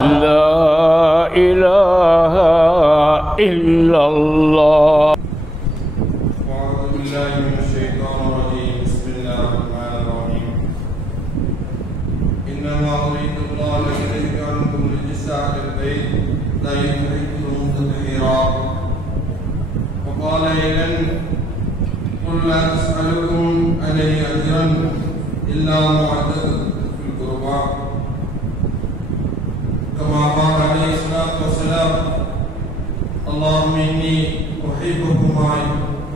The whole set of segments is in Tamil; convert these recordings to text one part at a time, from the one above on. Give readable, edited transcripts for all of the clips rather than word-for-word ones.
لا إله إلا الله. أعوذ بالله من الشيطان الرجيم. بسم الله الرحمن الرحيم. إنما أريد الله ليذهب عنكم الرجس أهل البيت لا يطيعكم تطهيرا. وقال أيضا قل لا أسألكم عليه أجرا إلا مودة في القربى كما قال عليه الصلاة والسلام اللهم إني أحبكما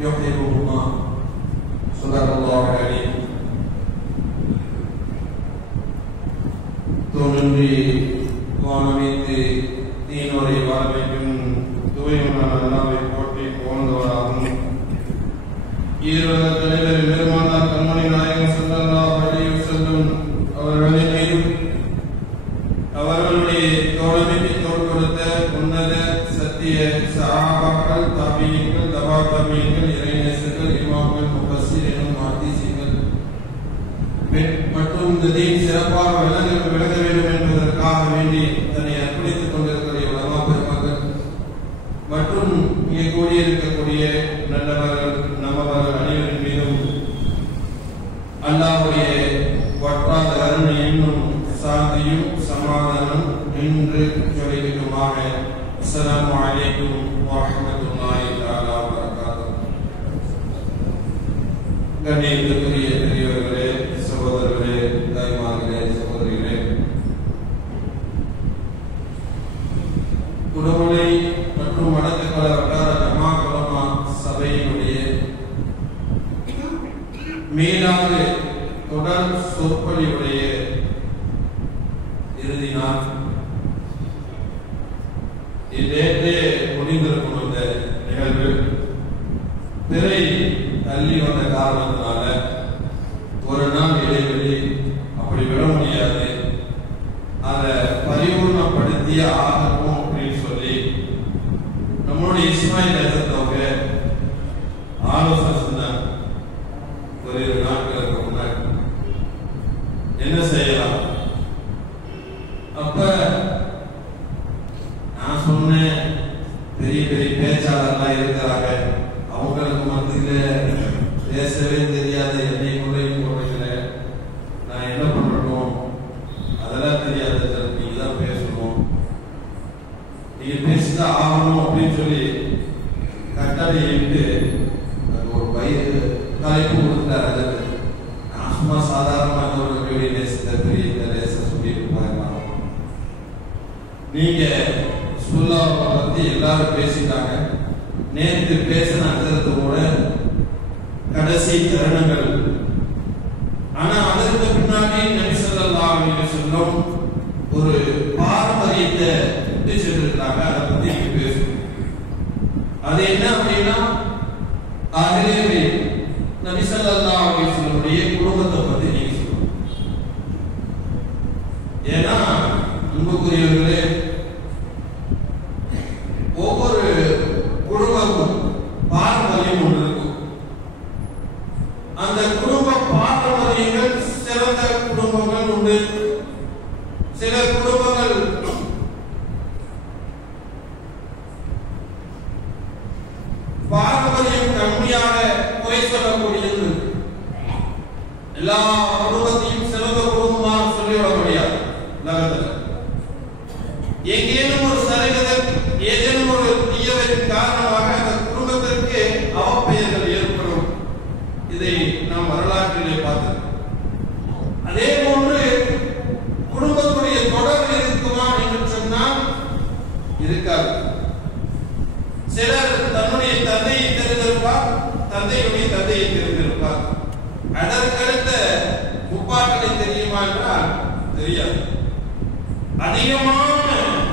يحبهما. صدق الله العليم. தோன்றி வானமைத்து தீனோரை வாழ்வைக்கும் தூய்மையான அல்லாஹ்வை போற்றி புகழ்ந்தவராகும். ஈரோட தலைவர் பெருமானார் கண்மணி நாயகம் ஸல்லல்லாஹு அலைஹி வஸல்லம் அவர்களின் மீதும் அவர்களுடைய தோழமைக்கு தோள் கொடுத்த உன்னத சத்திய சஹாபாக்கள், தாபீன்கள், தபா தாபீன்கள், இறைநேசர்கள், இமாம்கள், முஃபஸ்ஸிரீன்கள், முஹத்திஸீன்கள் மற்றும் இந்த தீன் சிறப்பாக விளங்க வேண்டும் என்பதற்காக வேண்டி தன்னை அர்ப்பணித்துக் கொண்டிருக்கிற உலமா பெருமக்கள் மற்றும் இங்கே கூடியிருக்கக்கூடிய நல்லவர்கள் நம்மவர்கள் அனைவரின் மீதும் அல்லாஹ்வுடைய வற்றாத கருணை என்னும் சாந்தியும் சமாதானம் நின்று ஜொலிக்குமாக. அஸ்ஸலாமு அலைக்கும் வரஹ்மத்துல்லாஹி தஆலா வபரகாத்துஹு. கண்ணியத்திற்குரிய பெரியவர்களே, சகோதரர்களே, தாய்மார்களே, சகோதரிகளே, குடமுலை மற்றும் வடக்குகள வட்டார ஜமாஅத் உலமா சபையினுடைய மீளாது தொடர் சொற்பொழிவுடைய இறுதி நாள் நேற்றே முடிந்திருக்கும். இந்த நிகழ்வு பிறை தள்ளி வந்த காரணத்தினால ஒரு நாள் இடைவெளி அப்படி விட முடியாது, அதை பரிபூர்ணப்படுத்திய ஆகணும் அப்படின்னு சொல்லி நம்மளுடைய இஸ்மாயில் எழுத்தவங்க ஆலோசனை சொன்னாங்க. ஒரு 2 நாட்களுக்கு முன்னாடி என்ன செய்யலாம். அப்ப நான் சொன்னேன், பெரிய பெரிய பேச்சாளர்லாம் இருக்கிறாங்க, அவங்களுக்கு மத்தியில பேசவே தெரியாத என்னை முறையும் போடுறீங்கள, நான் என்ன பண்ணணும், அதெல்லாம் தெரியாது சார், நீங்க தான் பேசணும், நீங்க பேசிதான் ஆகணும் அப்படின்னு சொல்லி கட்டளையிட்டு ஒரு தலைப்பு கொடுத்தாரு. அதுக்கு நான் சும்மா சாதாரணமாக ஒரு பெரிய நேசத்தை பெரிய நேச சொல்லிட்டு போயிருக்கலாம். நீங்க சுல்லாவை பத்தி எல்லாரும் பேசிட்டாங்க. நேற்று பேசின அர்த்தத்தை கூட கடைசி தருணங்கள். ஆனா அதற்கு பின்னாடி நபி ஸல்லல்லாஹு அலைஹி வஸல்லம் ஒரு பாரம்பரியத்தை விட்டு சென்றிருக்காங்க. அதை பத்தி பேசணும். அது என்ன அப்படின்னா, அதிலே நபி ஸல்லல்லாஹு அலைஹி வஸல்லுடைய குடும்பத்தை பத்தி நீங்க சொல்லணும். ஏன்னா அன்புக்குரியவர்களே, ஒவ்வொரு குடும்பமும் பாரம்பரியம் ஒன்று இருக்கும். அந்த குடும்ப பாரம்பரியங்கள் சிறந்த குடும்பங்கள் உண்டு. சில குடும்பங்கள் பாரம்பரியம் கம்மியாக குறை சொல்லக்கூடியது. எல்லா குடும்பத்தையும் சிறந்த குடும்பமாக சொல்லிவிட முடியாது. எங்கேனும் ஒரு சரிகதல், ஏதேனும் ஒரு தீயவின் காரணமாக அந்த குடும்பத்திற்கு அவப்பெயர்கள் ஏற்படும். இதை நாம் வரலாற்றிலே பார்த்தோம். அதே போன்று குடும்பத்துடைய தொடர்பு இருக்குமா என்று சொன்னால் இருக்காது. சிலர் தன்னுடைய தந்தையை தெரிந்திருப்பார், தந்தையுடைய தந்தையை தெரிந்திருப்பார். அதற்கடுத்த முப்பாட்டனை தெரியுமா என்றால் தெரியாது. அதிகமான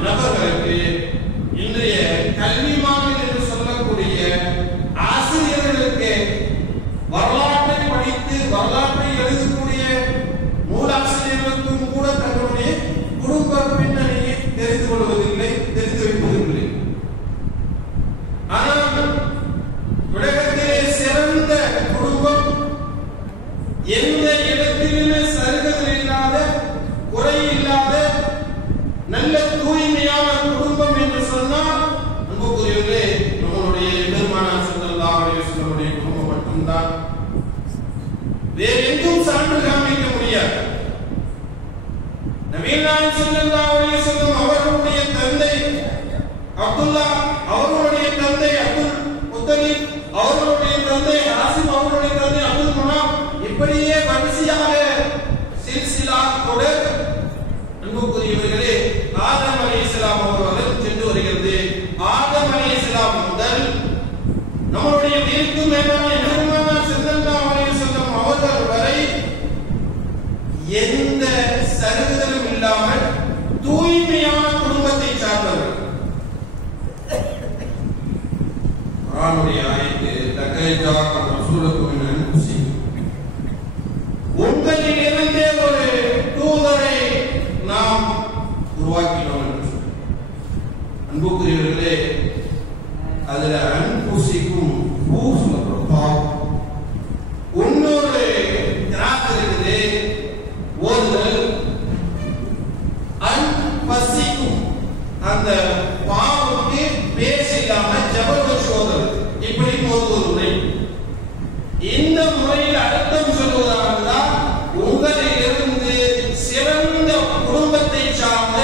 நபர்களுக்கு இன்றைய கல்விமான்கள் என்று சொல்லக்கூடிய ஆசிரியர்களுக்கு வரலாற்றை படித்து வரலாற்றை எழுதக்கூடிய நூலாசிரியர்களுக்கும் கூட தங்களுடைய குடும்ப பின்னணியை தெரிந்து கொள்வதில்லை, தெரிந்து வைப்பதில்லை. ஆனால் உலகத்திலே சிறந்த குடும்பம் எந்த இடத்திலுமே சருகல் இல்லாத, குறை இல்லாத நல்ல தூய்மையான குடும்பம் என்று சொன்னால் அன்புக்குரியவர்களே நம்மளுடைய பெருமானார் ஸல்லல்லாஹு அலைஹி வஸல்லம் குடும்பம் மட்டும்தான். வேறு எங்கும் சான்று காமிக்க முடியாது. நபிகள் நாயகம் ஸல்லல்லாஹு அலைஹி வஸல்லம் அவர்களுடைய தந்தை அப்துல்லா, அவர்களுடைய தந்தை அப்துல் முத்தலிப், அவர்களுடைய தந்தை ஹாசிம், அவர்களுடைய தந்தை அப்துல் முனாப், இப்படியே வரிசையாக சில்சிலா தொடர் அன்புக்குரியவர்களே ஆதம் அலைஹிஸ்ஸலாம் அவர்கள் சென்று வருகிறது. ஆதம் அலைஹிஸ்ஸலாம் முதல் நம்முடைய வீட்டு மேலான பெருமானார் ஸல்லல்லாஹு அலைஹி வஸல்லம் அவர்கள் வரை எந்த சருகுதலும் இல்லாமல் தூய்மையான குடும்பத்தை சார்ந்தவர்கள். குர்ஆனுடைய ஆயத்து லகஜா ரசூலுக்கும் மின் அன்ஃபுசிக்கும், உங்களிலிருந்தே ஒரு தூதரை நாம் உருவாக்கினோம் என்று. அன்புக்குரியவர்களே, அதுல அன்புசிக்கும் இன்னொரு கிராத் இருக்குது. ஓதுதல் அன்பசிக்கும், அந்த பாவுக்கு பேச இல்லாம ஜபர் வச்சு ஓதுறது, இப்படி ஓதுவது முறை. இந்த முறையில் அர்த்தம் சொல்வதாக இருந்தால் உங்களிலிருந்து சிறந்த குடும்பத்தை சார்ந்த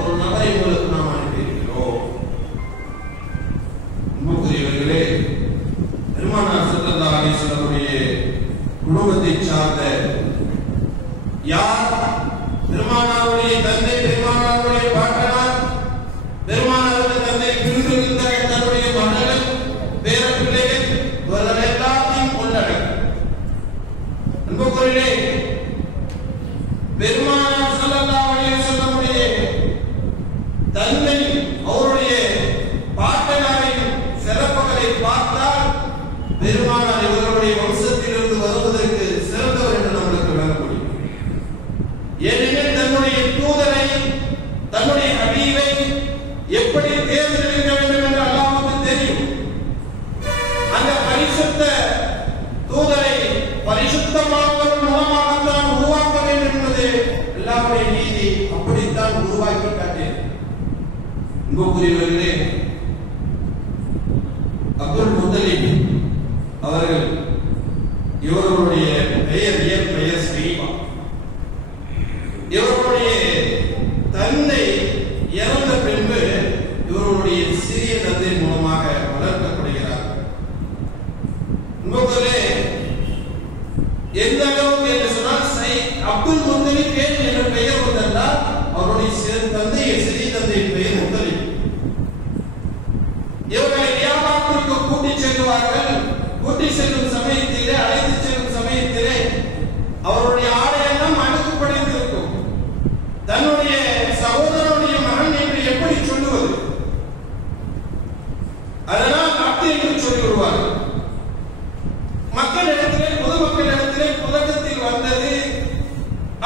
ஒரு நபரை உங்களுக்கு நாம் அனுப்பியிருக்கிறோம். அன்புக்குரியவர்களே, பெருமானார் ஸல்லல்லாஹு அலைஹி வஸல்லம் குடும்பத்தை சார்ந்த யார்? பெருமானாருடைய தந்தை, பெருமானாருடைய பாட்டனார், பெருமானாருடைய தந்தை பிரிந்திருந்த தன்னுடைய மகன்கள், பேரப்பிள்ளைகள், இவர்கள் எல்லாத்தையும் கொண்டனர். அன்புக்குரியவர்களே, பெருமானார் ஸல்லல்லாஹு அலைஹி வஸல்லம் தந்தை அவருடைய பாட்டனாரின் சிறப்புகளை பார்த்தால் பெருமானார் இவர்களுடைய வம்சத்திலிருந்து வருவதற்கு சிறந்தவர் என்று நம்மளுக்கு விளங்க முடியும். ஏனெனில் தன்னுடைய தூதரை, தன்னுடைய ஹபீபை எப்படி தேர்ந்தெடுக்க வேண்டும் என்று அல்லாஹ்வுக்கு தெரியும். அந்த பரிசுத்த தூதரை பரிசுத்தமானவர் மூலமாகத்தான் உருவாக்க வேண்டும் என்பது அல்லாஹ்வுடைய நீதி. அப்படித்தான் உருவாக்கி காட்டியது. அன்புக்குரியவர்களே, அப்துல் முத்தலிப் அவர்கள், இவர்களுடைய பெயர் இயற்பெயர் ஸ்ரீபா. இவர்களுடைய தந்தை இறந்த பின்பு இவர்களுடைய சிறிய தந்தை மூலமாக வளர்க்கப்படுகிறார். உண்மையிலே எந்த அளவுக்கு என்று சொன்னால் அப்துல் முத்தலிப் என்ற பெயர் வந்தால் அவருடைய சிறிய தந்தையின் பெயர் முத்தலிப். இவர்களை வியாபாரத்திற்கு கூட்டிச் செல்வார்கள். கூட்டி செல்லும் சமயத்திலே, அழைத்து செல்லும் சமயத்திலே அவருடைய ஆடையெல்லாம் அணுகுப்படைந்திருக்கும். தன்னுடைய சகோதரனுடைய மகன் என்று எப்படி சொல்லுவது? அதனால் அப்து என்று சொல்லி விடுவார்கள். மக்களிடத்திலே, பொதுமக்களிடத்திலே புழக்கத்தில் வந்தது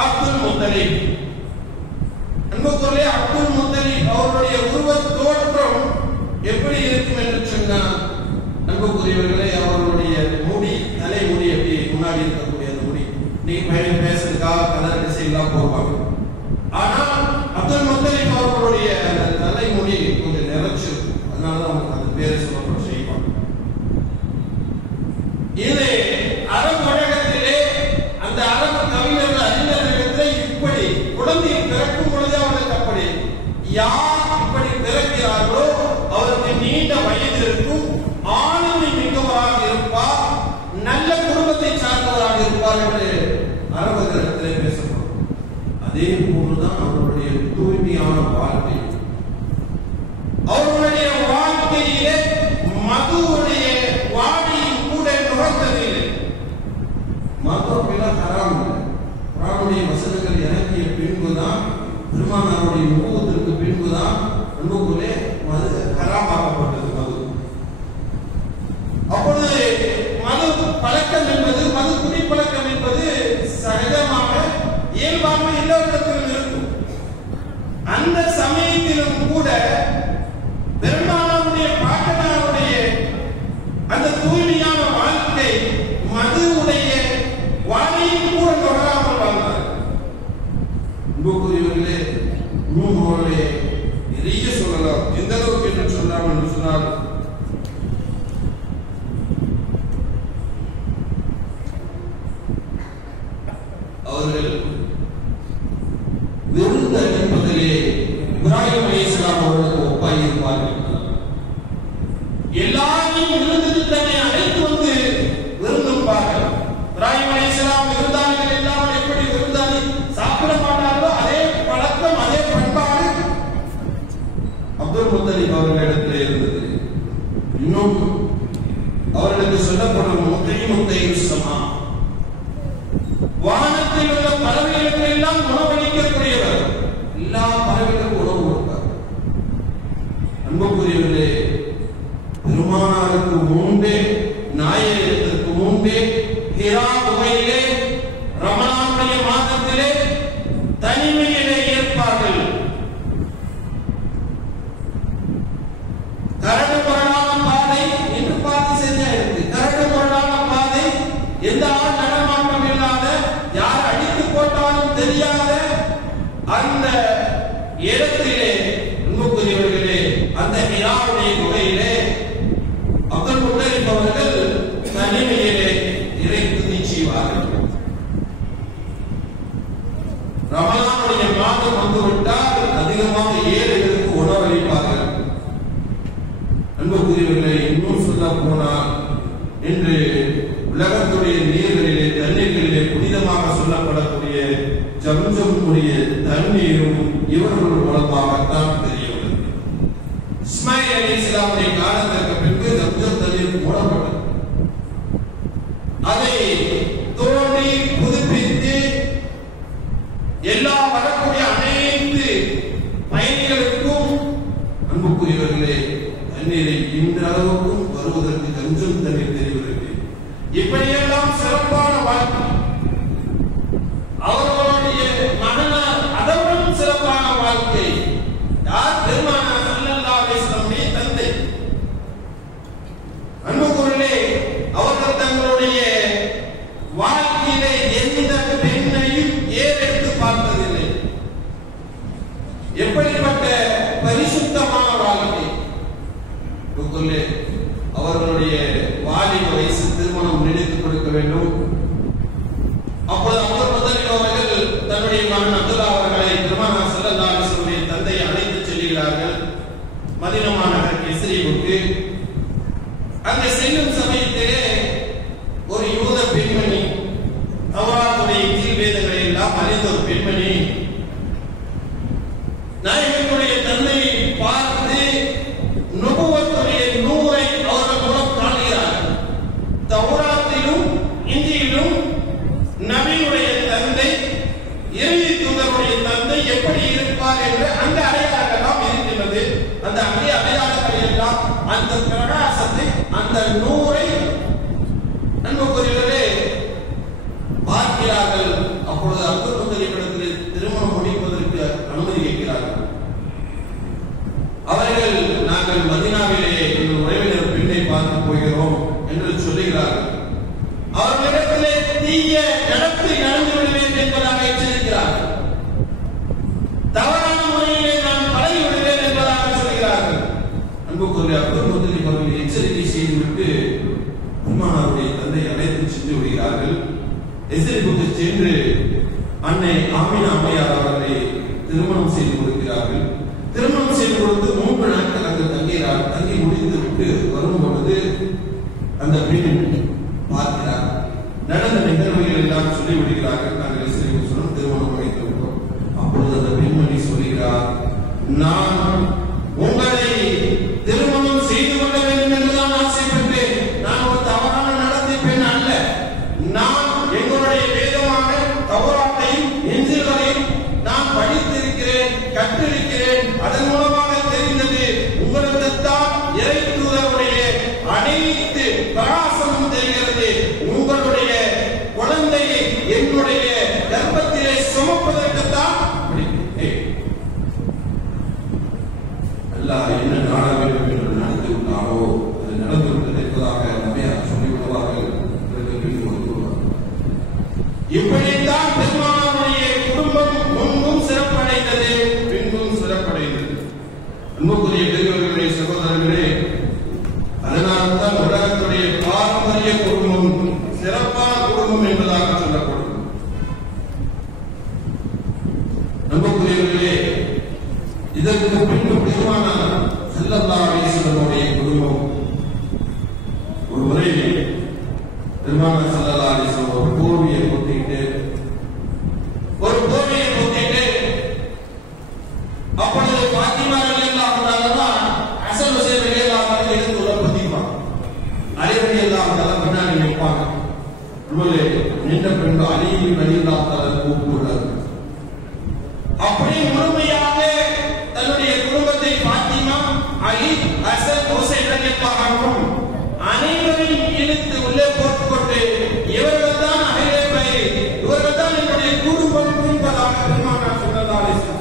அப்துல் முத்தலிப். அன்புக்குள்ளே அப்துல் முத்தலிப் அவருடைய உருவ தோற்றம் எப்படி இருக்கும் என்று சொன்னால், அன்புக்குரியவர்களே, அவர்களுடைய முடி, தலைமுடி எப்படி முன்னாடி இருக்கக்கூடிய அந்த முடி, நீங்க பையன் பேசுறதுக்காக கலர் டிசைன்லாம் போவாங்க. ஆனால் அப்துல் முத்தலிப் அவர்களுடைய தலைமுடி கொஞ்சம் நிறைச்சிருக்கும். அதனால அவங்க அந்த பேரை சொல்லப்பட செய்வாங்க. இது அரபு உலகத்திலே அந்த அரபு கவிஞர்கள், அறிஞர்களிடத்தில் இப்படி குழந்தை பிறக்கும் பொழுது அவர்களுக்கு அப்படி யார் இப்படி பிறக்கிறார்களோ அவருக்கு நீண்ட வயது இருக்கும், ஆளுமை மிக்கவராக இருப்பார், நல்ல குடும்பத்தை சார்ந்தவராக இருப்பார் என்று அரபுகளிடத்திலே பேசப்படும். அதே போன்றுதான் அவர்களுடைய தூய்மையான வாழ்க்கை. அவர்களுடைய வாழ்க்கையிலே மதுவுடைய வாடியும் கூட நுழைத்ததில்லை. மது ஹராம் இல்லை. குர்ஆனுடைய வசனங்கள் இறங்கிய பின்புதான், பெருமானாருடைய நுபுவத்திற்கு பின்புதான் அன்புக்குள்ளே மது ஹராமாக்கப்பட்டது. மது அப்பொழுது மது பழக்கம் என்பது, மது குடிப்பழக்கம் என்பது சகஜமாக இயல்பாக எல்லோரிடத்திலும் இருக்கும். அந்த சமயத்திலும் கூட பெருமானாருடைய பாட்டனாருடைய அந்த தூய்மையான வாழ்க்கை மதுவுடைய வாழையும் கூட தொடராமல் வாழ்ந்தார். அன்புக்குரியவர்களே, நூஹுடைய அப்துல் முத்தலிப் அவர்களிடத்தில் இருந்தது. இன்னும் அவர்களுக்கு சொல்லப்படும் முத்தையும் சமா, வானத்தில் உள்ள பறவைகளுக்கு எல்லாம் உணவளிக்கக்கூடியவர், எல்லா பறவைகளுக்கும் உணவு கொடுப்பார். அன்புக்குரியவர்களே, பெருமானாருக்கு முன்பே, நாயகத்திற்கு முன்பே ஹிரா குகையிலே ரமலானுடைய மாதத்திலே தனிமையிலே இருப்பார்கள். கரடு முரடான பாதை என்று பார்த்து செஞ்சா இருக்கு. கரடு முரடான பாதை, எந்த ஆள் நடமாட்டம் இல்லாத, யார் அடித்து போட்டாலும் தெரியாத அந்த இடத்திலே அன்புக்குரியவர்களே, அந்த ஹிராவுடைய குகையிலே அப்துல் முத்தலிப் அவர்கள் தனிமையிலே இறைத்து நீச்சுவார்கள். ரமலானுடைய மாதம் வந்துவிட்டால் அதிகமாக ஏழைகளுக்கு உணவளிப்பார்கள். அன்புக்குரியவர்களை இன்னும் சொல்ல போனால், இன்று உலகத்துடைய நீர்களிலே, தண்ணீர்களிலே புனிதமாக சொல்லப்படக்கூடிய ஜம்ஜம் உடைய தண்ணீரும் இவர்கள் மூலமாகத்தான் தெரியவில்லை. இஸ்மாயில் அலைஹிஸ்ஸலாமுடைய காலத்திற்கு பின்பு ஜம்ஜம் தண்ணீர் மூடப்பட்டது. அதை தோண்டி புதுப்பித்து எல்லா வரக்கூடிய அனைத்து பயணிகளுக்கும் அன்புக்குரியவர்களே தண்ணீரை இன்றளவுக்கும் வருவதற்கு கஞ்சம் தண்ணீர் தெரிவதற்கு இப்படியெல்லாம் சிறப்பான வாழ்க்கை. அவர்களுடைய மகனார் அதனுடன் சிறப்பான வாழ்க்கை. யார்? பெருமானார் ஸல்லல்லாஹு அலைஹி வஸல்லம் தந்தை. அன்புக்குரியவர்களே, அவர்கள் தங்களுடைய வாழ்க்கையிலே எந்த பெண்ணையும் ஏறெடுத்து பார்த்ததில்லை. எப்படிப்பட்ட பரிசுத்தமான வாழ்க்கை! அவர்களுடைய வாலிப வயசு திருமணம் நினைத்துக் கொடுக்க வேண்டும். அப்போது அப்துல் முத்தலிப் அவர்கள் தன்னுடைய மகன் அப்துல்லா அவர்களை பெருமானார் ஸல்லல்லாஹு அலைஹி வஸல்லம் தந்தையை அழைத்து செல்கிறார்கள் மதீனா நகர் எஸ்ரீபுக்கு. அங்கே செல்லும் சமயத்திலே ஒரு யூத பெண்மணி, தௌராத்துடைய இன்ஜீல் வேதங்களை எல்லாம் அறிந்த ஒரு பெண்மணி, நாயகனுடைய தந்தையை பார்த்து நுபுவத்துடைய நூரை அவர்கள் மூலம் காண்கிறார்கள். தௌராத்திலும் இன்ஜீலிலும் நபியுடைய தந்தை, இறை தூதருடைய தந்தை எப்படி இருப்பார் என்று அந்த அடையாளம் இருக்கின்றது. அந்த அடையாளங்கள் எல்லாம் அந்த பிரகாசத்தை, அந்த நூரை அன்புக்குரியவர்களே பார்க்கிறார்கள். அப்பொழுது அப்துல் முத்தலிபிடத்தில் திருமணம் முடிப்பதற்கு அனுமதி கேட்கிறார்கள். அவர்கள் நாங்கள் மதீனாவிலே எங்கள் உறவினர் பெண்ணை பார்க்க போகிறோம் என்று சொல்லுகிறார்கள். அவர்களிடத்திலே தீய நடத்தை நடந்து விடுவேன் என்பதாக எச்சரிக்கிறார்கள். தவறான முறையிலே நான் பழகி விடுவேன் என்பதாக சொல்கிறார்கள். அன்புக்குரிய அப்துல் முத்தலிப் அவர்கள் எச்சரிக்கை செய்துவிட்டு பெருமானாருடைய தந்தை அழைத்து சென்று விடுகிறார்கள். எஸ்ரீபுக்கு சென்று அன்னை ஆமினா அம்மையார் அவர்களை திருமணம் செய்து கொடுக்கிறார்கள். திருமணம் செய்து கொடுத்து 3 நாட்கள் அங்கு தங்குகிறார். தங்கி முடித்து விட்டு வரும் பொழுது அந்த பெண் பார்க்கிறார். நடந்த நிகழ்வுகள் எல்லாம் சொல்லிவிடுகிறார்கள். நாங்கள் எஸ்ரீபுக்கு சொன்னோம், திருமணம் வைத்து விட்டோம். அப்பொழுது அந்த பெண்மணி சொல்கிறார், நான் உங்களை திருமணம் செய்து கொள்ள வேண்டும் என்றுதான் ஆசைப்பட்டேன். நான் ஒரு தவறான நடத்தை பெண் அல்ல. நான் எங்களுடைய வேதமான தௌராத்தையும் இன்ஜீலையும் நான் படித்திருக்கிறேன், கற்றிருக்கிறேன். அதன் மூலமாக தெரிந்தது உங்களுக்கு தான் இறை தூதருடைய அனைத்து பிரகாசமும் தெரிகிறது. உங்களுடைய குழந்தையை என்னுடைய கர்ப்பத்திலே சுமப்பதற்குத்தான் அல்லாஹ் என்ன நாட வேண்டும் என்று நடந்து விட்டாரோ அது நடந்துவிட்டது என்பதாக நபியார் சொல்லிவிடுவார்கள். இப்படித்தான் பெருமானாருடைய குடும்பம் முன்பும் சிறப்படைந்தது, பின்பும் சிறப்படைந்தது. அன்புக்குரிய பெரியவர்களே, சகோதரர்களே, அதனால்தான் உலகத்துடைய பாரம்பரிய குடும்பம் சிறப்பான குடும்பம் என்பதாக சொல்லப்படும். அன்புக்குரியவர்களே, இதற்கு பின்பு பெருமானார் ஸல்லல்லாஹு அலைஹி வஸல்லம் குடும்பம் ஒரு முறை பெருமானார் ஸல்லல்லாஹு அலைஹி வஸல்லம் ஒரு போர்வையை போத்திட்டு அப்பொழுது பாத்திமா ரலியல்லாஹு அன்ஹா என்று அலியின் வழியில்லாத கூப்பிடுறார். அப்படி முழுமையாக தன்னுடைய குடும்பத்தை பாத்திமா, அலி, ஹசன், ஹுசைன் ரலியல்லாஹு அனைவரையும் இழுத்து உள்ளே போட்டுக்கொண்டு இவர்கள் தான் அஹ்லே பைத், இவர்கள் தான் என்னுடைய குடும்பம் என்பதாக பெருமானார் ஸல்லல்லாஹு அலைஹி வஸல்லம்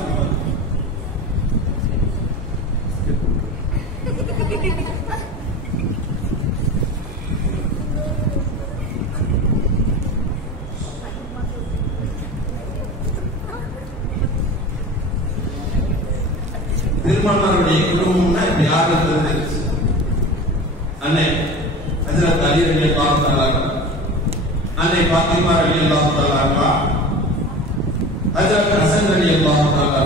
பெருமானாருடைய குடும்பம்னா யாரும் தெரிஞ்சிருச்சு. அன்னை ஹஜ்ரத் அலி ரலியல்லாஹு தஆலா, அன்னை ஃபாத்திமா ரலியல்லாஹு தஆலா, ஹஜ்ரத் ஹசன் ரலியல்லாஹு தஆலா,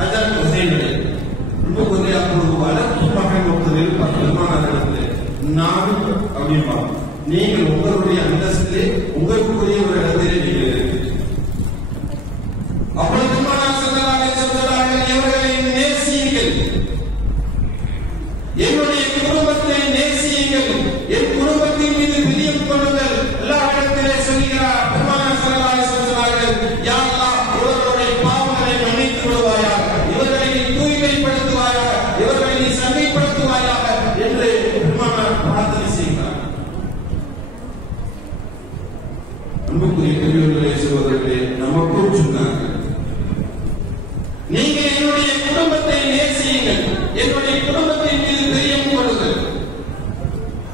ஹஜ்ரத் ஹுசைன் ரலியல்லாஹு அப்பொழுது வளர்ப்பு மகன் ஒருத்தர் பெருமானாரிடத்தில் நான் அப்படின்பா, நீங்கள் உங்களுடைய அந்தஸ்திலே உங்களுக்குரிய ஒரு இடத்திலே நீங்கள் இருக்கிறீர்கள். அப்பொழுது பெருமானார் ஸல்லல்லாஹு அலைஹி வஸல்லம் இவர்களை நேசியுங்கள், என்னுடைய குடும்பத்தை நேசியுங்கள், என் குடும்பத்தின் மீது பிரியம் கொள்ளுங்கள். அல்லாஹ்விடத்திலே சொல்கிறார் பெருமானார் ஸல்லல்லாஹு அலைஹி வஸல்லம், யா அல்லாஹ் இவர்களுடைய பாவங்களை மன்னித்து விடுவாயாக, இவர்களை நீ தூய்மைப்படுத்துவாயாக, இவர்களை நீ சங்கைப்படுத்துவாயாக என்று பெருமானார் பிரார்த்தனை செய்கிறார். அன்புக்குரிய பெரியவர்களே, சகோதரர்களே, நமக்கும் சொன்னார்கள், நீங்கள் என்னுடைய குடும்பத்தை நேசியுங்கள், என்னுடைய குடும்பத்தின் மீது பிரியம் கொள்ளுங்கள்.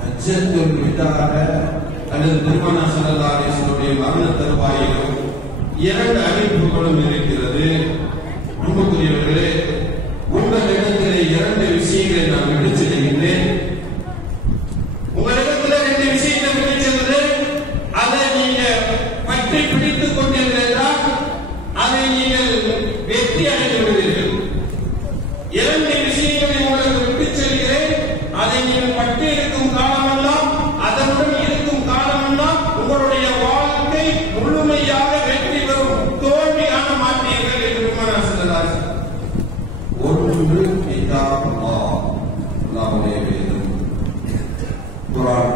ஹஜ்ஜத்துல் விதாக அல்லது பெருமானார் ஸல்லல்லாஹு அலைஹி வஸல்லம் மரண தருவாயிலும் இரண்டு அறிவிப்புகளும் இருக்கிறது. அன்புக்குரியவர்களே, உங்களிடத்திலே இரண்டு விஷயங்களை நான் எடுத்து செல்கின்றேன். உங்களிடத்திலே ரெண்டு விஷயத்தை எடுத்து செல்கிறேன். அதை நீங்க பற்றி பிடித்துக் கொண்டிருந்தால் அதை நீங்கள் வெற்றி அடைந்து விடுவீர்கள். இரண்டு விஷயங்களை உங்களுக்கு விட்டுச் செல்கிறேன். அதை நீங்கள் பற்றி இருக்கும் காலமெல்லாம், அதனுடன் இருக்கும் காலமெல்லாம் உங்களுடைய வாழ்க்கை முழுமையாக வெற்றி பெறும், தோல்வி காண மாட்டீர்கள் என்று பெருமானார் ஸல்லல்லாஹு அலைஹி வஸல்லம். ஒன்று கிதாப் அல்லாஹ்வுடைய வேதம் குர்ஆன்.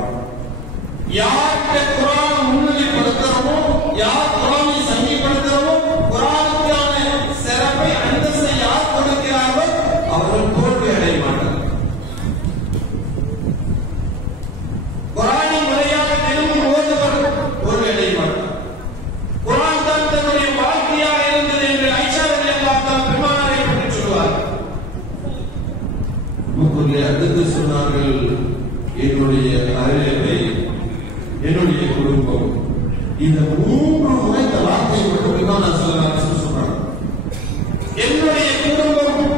யாருக்கு குர்ஆன் முன்னிலைப்படுத்துறோமோ, யார் குர்ஆனை சங்கிப்படுத்துறோமோ, குர்ஆனுக்கான சிறப்பை அந்தஸ்தை யார் கொடுக்கிறார்களோ அவர்கள் தோல்வி அடைய மாட்டார்கள். குர்ஆனை முறையாக தினமும் ஓதுவர் தோல்வி அடைய மாட்டார். குர்ஆன் தான் தன்னுடைய வாழ்க்கையாக இருந்தது என்று ஆயிஷா ரலியல்லாஹு தஆலா பெருமானாரை பற்றி சொல்வார். அடுத்து சொன்னார்கள், என்னுடைய அறையறை, என்னுடைய குடும்பம். இந்த மூன்று முறை இந்த வார்த்தையை மட்டும் பெருமானார் ஸல்லல்லாஹு அலைஹி வஸல்லம் சொல்றாங்க. என்னுடைய குடும்பம்.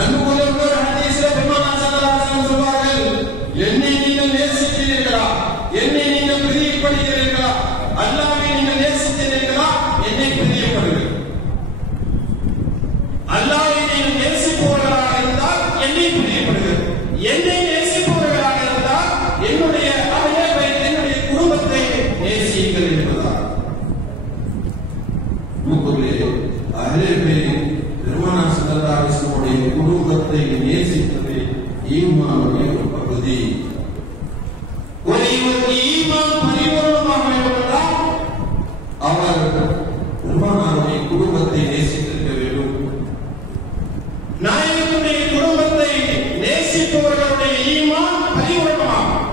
அன்புக்குரிய ஒரு ஹதீஸ்ல பெருமானார் ஸல்லல்லாஹு அலைஹி வஸல்லம் சொல்வார்கள், என்னை நீங்கள் நேசிக்கிறீர்களா, என்னை நீங்கள் பிரியப்படுகிறீர்களா, அல்லாஹ்வை நீங்கள் நேசிக்கிறீர்களா, என்னை பிரியப்படுங்கள். அல்லாஹ்வை நீங்கள் நேசிப்பவர்களாக இருந்தால் என்னை பிரியப்படுங்கள், என்னை நேசிப்பவர்களாக இருந்தால் என்னுடைய அஹ்லே பைத், என்னுடைய குடும்பத்தை நேசியுங்கள் என்பதால். அஹ்லே பைத் பெருமானார் ஸல்லல்லாஹு அலைஹி வஸல்லம் குடும்பத்தை நேசிப்பது ஈமானுடைய ஒரு பகுதி. ஒரு ஈமான் பரிபூர்ணமாக இருந்தால் அவர் பெருமானாருடைய குடும்பத்தை நேசித்திருக்க வேண்டும். நாயகனுடைய குடும்பத்தை நேசிப்பவர்களுடைய ஈமான் பரிபூர்ணமாகும்.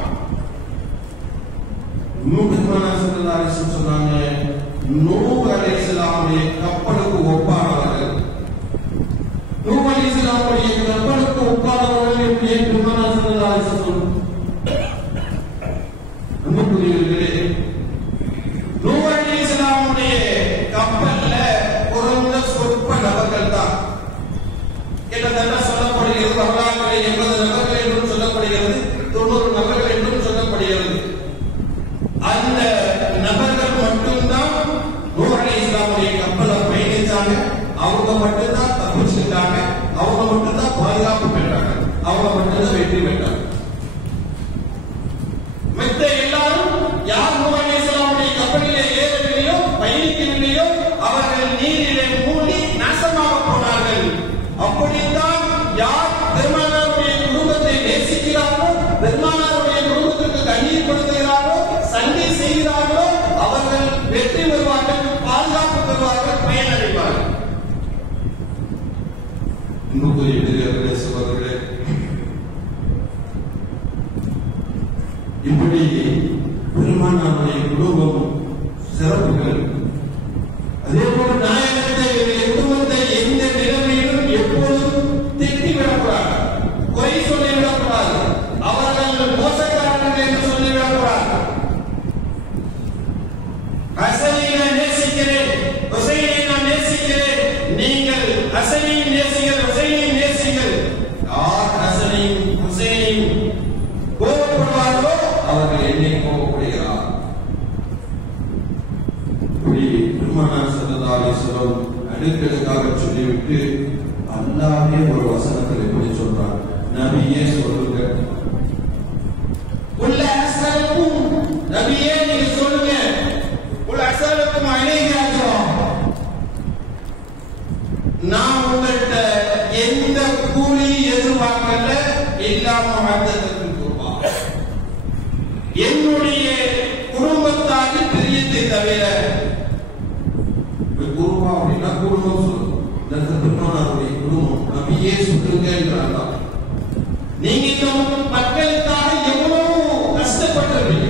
பெருமானார் ஸல்லல்லாஹு அலைஹி வஸல்லம் சொன்னாங்க, நூஹ் அலைஹிஸ்ஸலாமுடைய கப்பலுக்கு ஒப்பானவர்கள். நூஹ் அலைஹிஸ்ஸலாமுடைய கப்பலுக்கு ஒப்பானவர்கள் என்று பெருமானார் ஸல்லல்லாஹு அலைஹி வஸல்லம். அன்புக்குரியவர்களே, நூஹ் அலைஹிஸ்ஸலாமுடைய கப்பல்ல குறைந்த சொற்ப நபர்கள் தான். கிட்டத்தட்ட சொல்லப்படுகிறது வரலாற்றில் 80 நபர்கள் என்றும் சொல்லப்படுகிறது, 90 நபர்கள் என்றும் சொல்லப்படுகிறது. அந்த நபர்கள் மட்டும்தான் நூஹ் அலைஹிஸ்ஸலாமுடைய கப்பலை பயணித்தாங்க. அவங்க மட்டும்தான் தப்பிச்சுட்டாங்க, அவங்க மட்டும்தான் பாதுகாப்பு பெற்றாங்க, அவங்க மட்டும்தான் வெற்றி பெற்றாங்க. மற்ற எல்லாரும் யார் நூஹ் அலைஹிஸ்ஸலாமுடைய கப்பலிலே ஏறவில்லையோ, பயணிக்கவில்லையோ, அவர்கள் நீரிலே மூழ்கி நாசமாக போனார்கள். அப்படித்தான் யார் பெருமானாருடைய குடும்பத்தை நேசிக்கிறாரோ, பெருமானாருடைய குடும்பத்திற்கு கண்ணீர் கொடுக்கிறாரோ, சண்டை இன்னும் பெரியவர்களே சகோதரர்களே, இப்படி பெருமானாருடைய குடும்பம் சிறப்புகள். அதே போல நாயகத்தை குடும்பத்தை எந்த நிலைமையிலும் எப்போதும் திட்டிவிடக்கூடாது, குறை சொல்லிவிடக்கூடாது, அவர்கள் மோசக்காரர்கள் என்று சொல்லிவிடக்கூடாது. ஹசனை நான் நேசிக்கிறேன், ஹுசைனை நான் நேசிக்கிறேன், நீங்கள் ஹசனையும் நேசிங்கள், ஹுசைனையும் நேசிங்கள். யார் ஹசனையும் ஹுசைனையும் கோபப்படுவார்களோ அவர்கள் என்னை கோபப்படுகிறார். பெருமானார் ஸல்லல்லாஹு அலைஹி வஸல்லம் அடுக்கடுக்காக சொல்லிவிட்டு அல்லாஹ்வே ஒரு வசனத்தில் எப்படி சொல்றார், நபியே சொல்லுங்க, உள்ள அஸ்ஸலக்கும், நபியே நீங்க சொல்லுங்க, உள்ள அஸ்ஸலக்கும் அலைஹி அஜ்ரம், நான் உங்கள்கிட்ட எந்த கூலி எதிர்பார்க்கல, இல்லாம வாழ்ந்ததற்கு கூப்பா, என்னுடைய குடும்பத்தாரின் பிரியத்தை தவிர. குருவா அப்படின்னா குடும்பம் சொல்லுவோம், பெருமானாருடைய குடும்பம் நபியே சொல்லுங்க என்றாங்க. நீங்க இந்த மக்களுக்காக எவ்வளவு கஷ்டப்பட்டீங்க,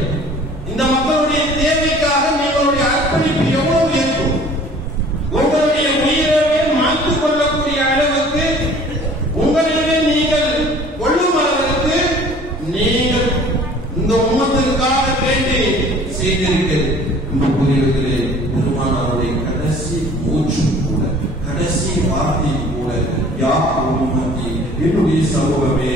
இந்த மக்களுடைய தேவைக்காக நீங்களுடைய அர்ப்பணிப்பு எவ்வளவு இருக்கும், உங்களுடைய உயிரை மாற்றிக் கொள்ளக்கூடிய அளவுக்கு உங்களிலே நீங்கள் கொள்ளும் அளவுக்கு நீங்கள் இந்த உம்மத்திற்காக வேண்டி செய்திருக்கிறது. புரியவர்களே, பெருமானாருடைய கடைசி மூச்சு கூட, கடைசி வார்த்தை கூட, யா உம்மத்தி, என்னுடைய சமூகமே,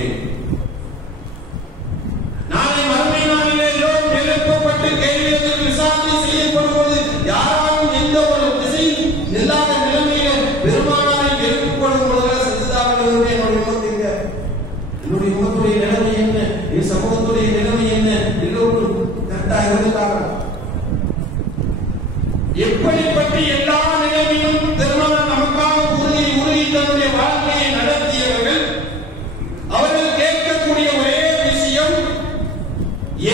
நாளை மறுமை நாளிலே எல்லோரும் எழுப்பப்பட்டு கேள்விகளுக்கு விசாரணை செய்யப்படுவது யாராலும் எந்த ஒரு திசை இல்லாத நிலைமையிலே பெருமானாரை எழுப்பப்படும் பொழுது செஞ்சதாக என்னுடைய உம்மத்துடைய நிலைமை என்ன, என் சமூகத்துடைய நிலைமை என்ன, எல்லோரும் கரெக்டாக இருந்தாங்க. எப்படிப்பட்ட எல்லா நிலைமையும் பெருமானார் நமக்காக உருகி தன்னுடைய வாழ்க்கையை நடத்தியவர்கள். அவர்கள் கேட்கக்கூடிய ஒரே விஷயம்,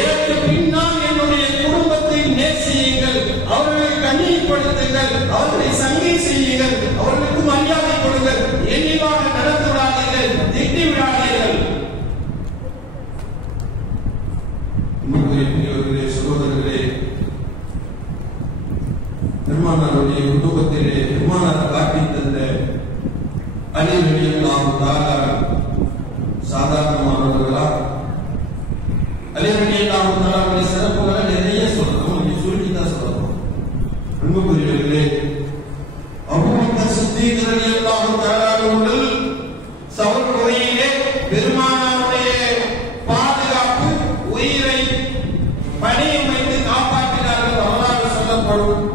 எனக்கு பின்னால் என்னுடைய குடும்பத்தை நேசியுங்கள், அவர்களை கண்ணியப்படுத்துங்கள், அவர்களை சங்கை செய்யுங்கள், அவர்களுக்கு மரியாதை கொடுங்கள், இழிவாக நடந்து விடாதீர்கள், திட்டி விடாதீர்கள். சகோதரர்களே, பெருமானாருடைய குடும்பத்திலே பெருமானார் காட்டி தந்த அலி ரலியல்லாஹு தஆலா சாதாரணமானவர்களா? அலி ரலியல்லாஹு தஆலாவுடைய சிறப்புகளை நிறைய சொல்லணும், சுருக்கி தான் சொல்லணும். அன்புக்குரியவர்களே, அபூபக்கர் சித்தீக் ரலியல்லாஹு தஆலா அவர்கள் சவுல் குகையிலே பெருமானாருடைய பாதுகாப்பு, உயிரை பணியம் வைத்து காப்பாற்றினார்கள் வரலாறு சொல்லப்படும்.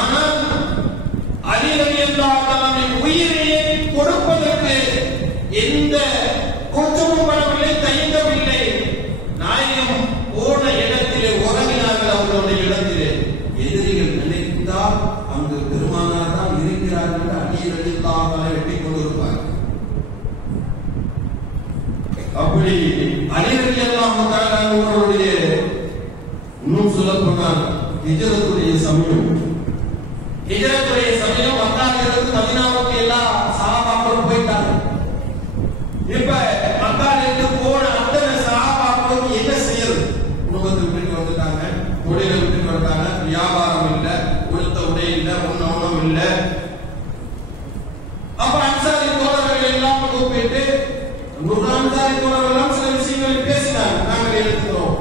ஆனால் அலி ரலியல்லாஹு தஆலாவின் உயிரையே கொடுப்பதற்கு எந்த கூச்சமும் படவில்லை, தயங்கவில்லை. நாயகம் போன இடத்திலே உறங்கினார்கள். அவர்களுடைய இடத்திலே எதிரிகள் நினைத்தால் அங்கு பெருமானார் தான் இருக்கிறார்கள், அலி ரலியல்லாஹு தஆலா வெட்டி கொண்டிருப்பார். அப்படி அலி ரலியல்லாஹு தஆலா அவர்களுடைய இன்னும் சொல்ல போனால் ஹிஜ்ரத்துடைய சமயம், ஹிஜ்ரத்துடைய சமயம் மக்காவிலிருந்து மதீனாவுக்கு எல்லா சஹாபாக்களும் போயிட்டாங்க. இப்ப மக்காவிலிருந்து போன அத்தனை சஹாபாக்களும் என்ன செய்யறது? குடும்பத்தை விட்டு வந்துட்டாங்க, தொழிலை விட்டு வந்துட்டாங்க, வியாபாரம் இல்ல, உடுத்த உடை இல்ல, உணவும் இல்ல. அப்ப அன்சாரி தோழர்கள் எல்லாம் கூப்பிட்டு அன்சாரி தோழர்கள் எல்லாம் சில விஷயங்களை பேசினாங்க. நாங்கள் எடுத்துக்கிறோம்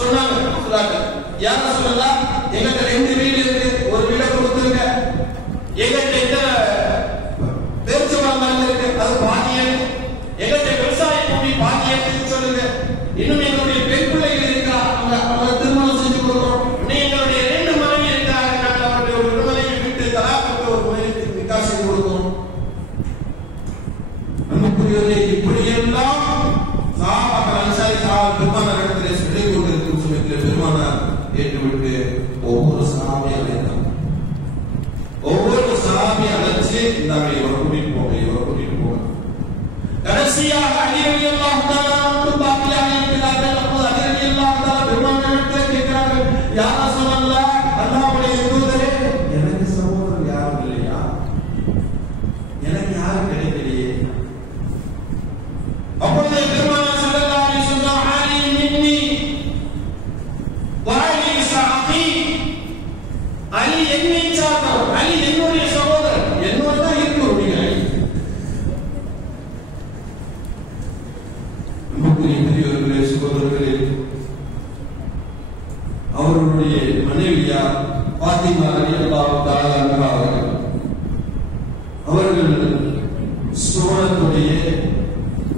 சொன்னாங்க. யார சொல்லலாம், எங்கிட்ட 2 வீடு இருக்கு, ஒரு வீடை கொடுத்துருங்க. எங்கிட்ட பேச்சு மரம் இருக்கு, அது பாதியம். எங்கிட்ட விவசாய பூமி பாதியம் சொல்லுங்க. இன்னும் எங்களுடைய பெண் பிள்ளைகள் இருக்கிறார், அவங்க திருமணம் செஞ்சு கொடுக்கிறோம். இன்னும் எங்களுடைய 2 மனைவி இருக்கிறாங்க, நாங்கள் அவருடைய ஒரு மனைவி விட்டு தலாக்கு ஒரு மனைவிக்கு நிக்காஹ் செய்து கொடுக்கிறோம். நமக்குரியவரே, இப்படியெல்லாம் சஹாபாக்கள் அன்சாரி பெருமானார் இடத்திலே சொல்லிக் கொண்டிருக்கும் சமயத்தில் பெருமானார் ஏற்றுவிட்டு ஒவ்வொரு சஹாபியை அழைத்தார். ஒவ்வொரு சஹாபியை அழைச்சு இவரை கூட்டிட்டு போங்க, இவரை கூட்டிட்டு போங்க. கடைசியாக அலி ரலியல்லாஹு தஆலா மட்டும் பாக்கியாக இருக்கிறார்கள். அப்போது அலி ரலியல்லாஹு தஆலா பெருமானாரிடத்தில் கேட்கிறார்கள், யா ரசூலல்லாஹ், அல்லாஹ்வுடைய தூதரே, எனக்கு சகோதரர் யாரும் இல்லையா? எனக்கு யாரும் கிடைக்கலையே. அப்பொழுது பெருமானார் ஸல்லல்லாஹு அலைஹி வஸல்லம் அலி மின்னி வஅலி ஸாஃபி, அலி என்னை சார்ந்தவர், அலி என்னுடைய சகோதரர், என்னோட தான் இருக்கிறீங்க. பெரியவர்களே, சகோதரர்களே, அவர்களுடைய மனைவியார் பாத்திமா ரலியல்லாஹு தஆலா அன்ஹா அவர்கள் சோழனுடைய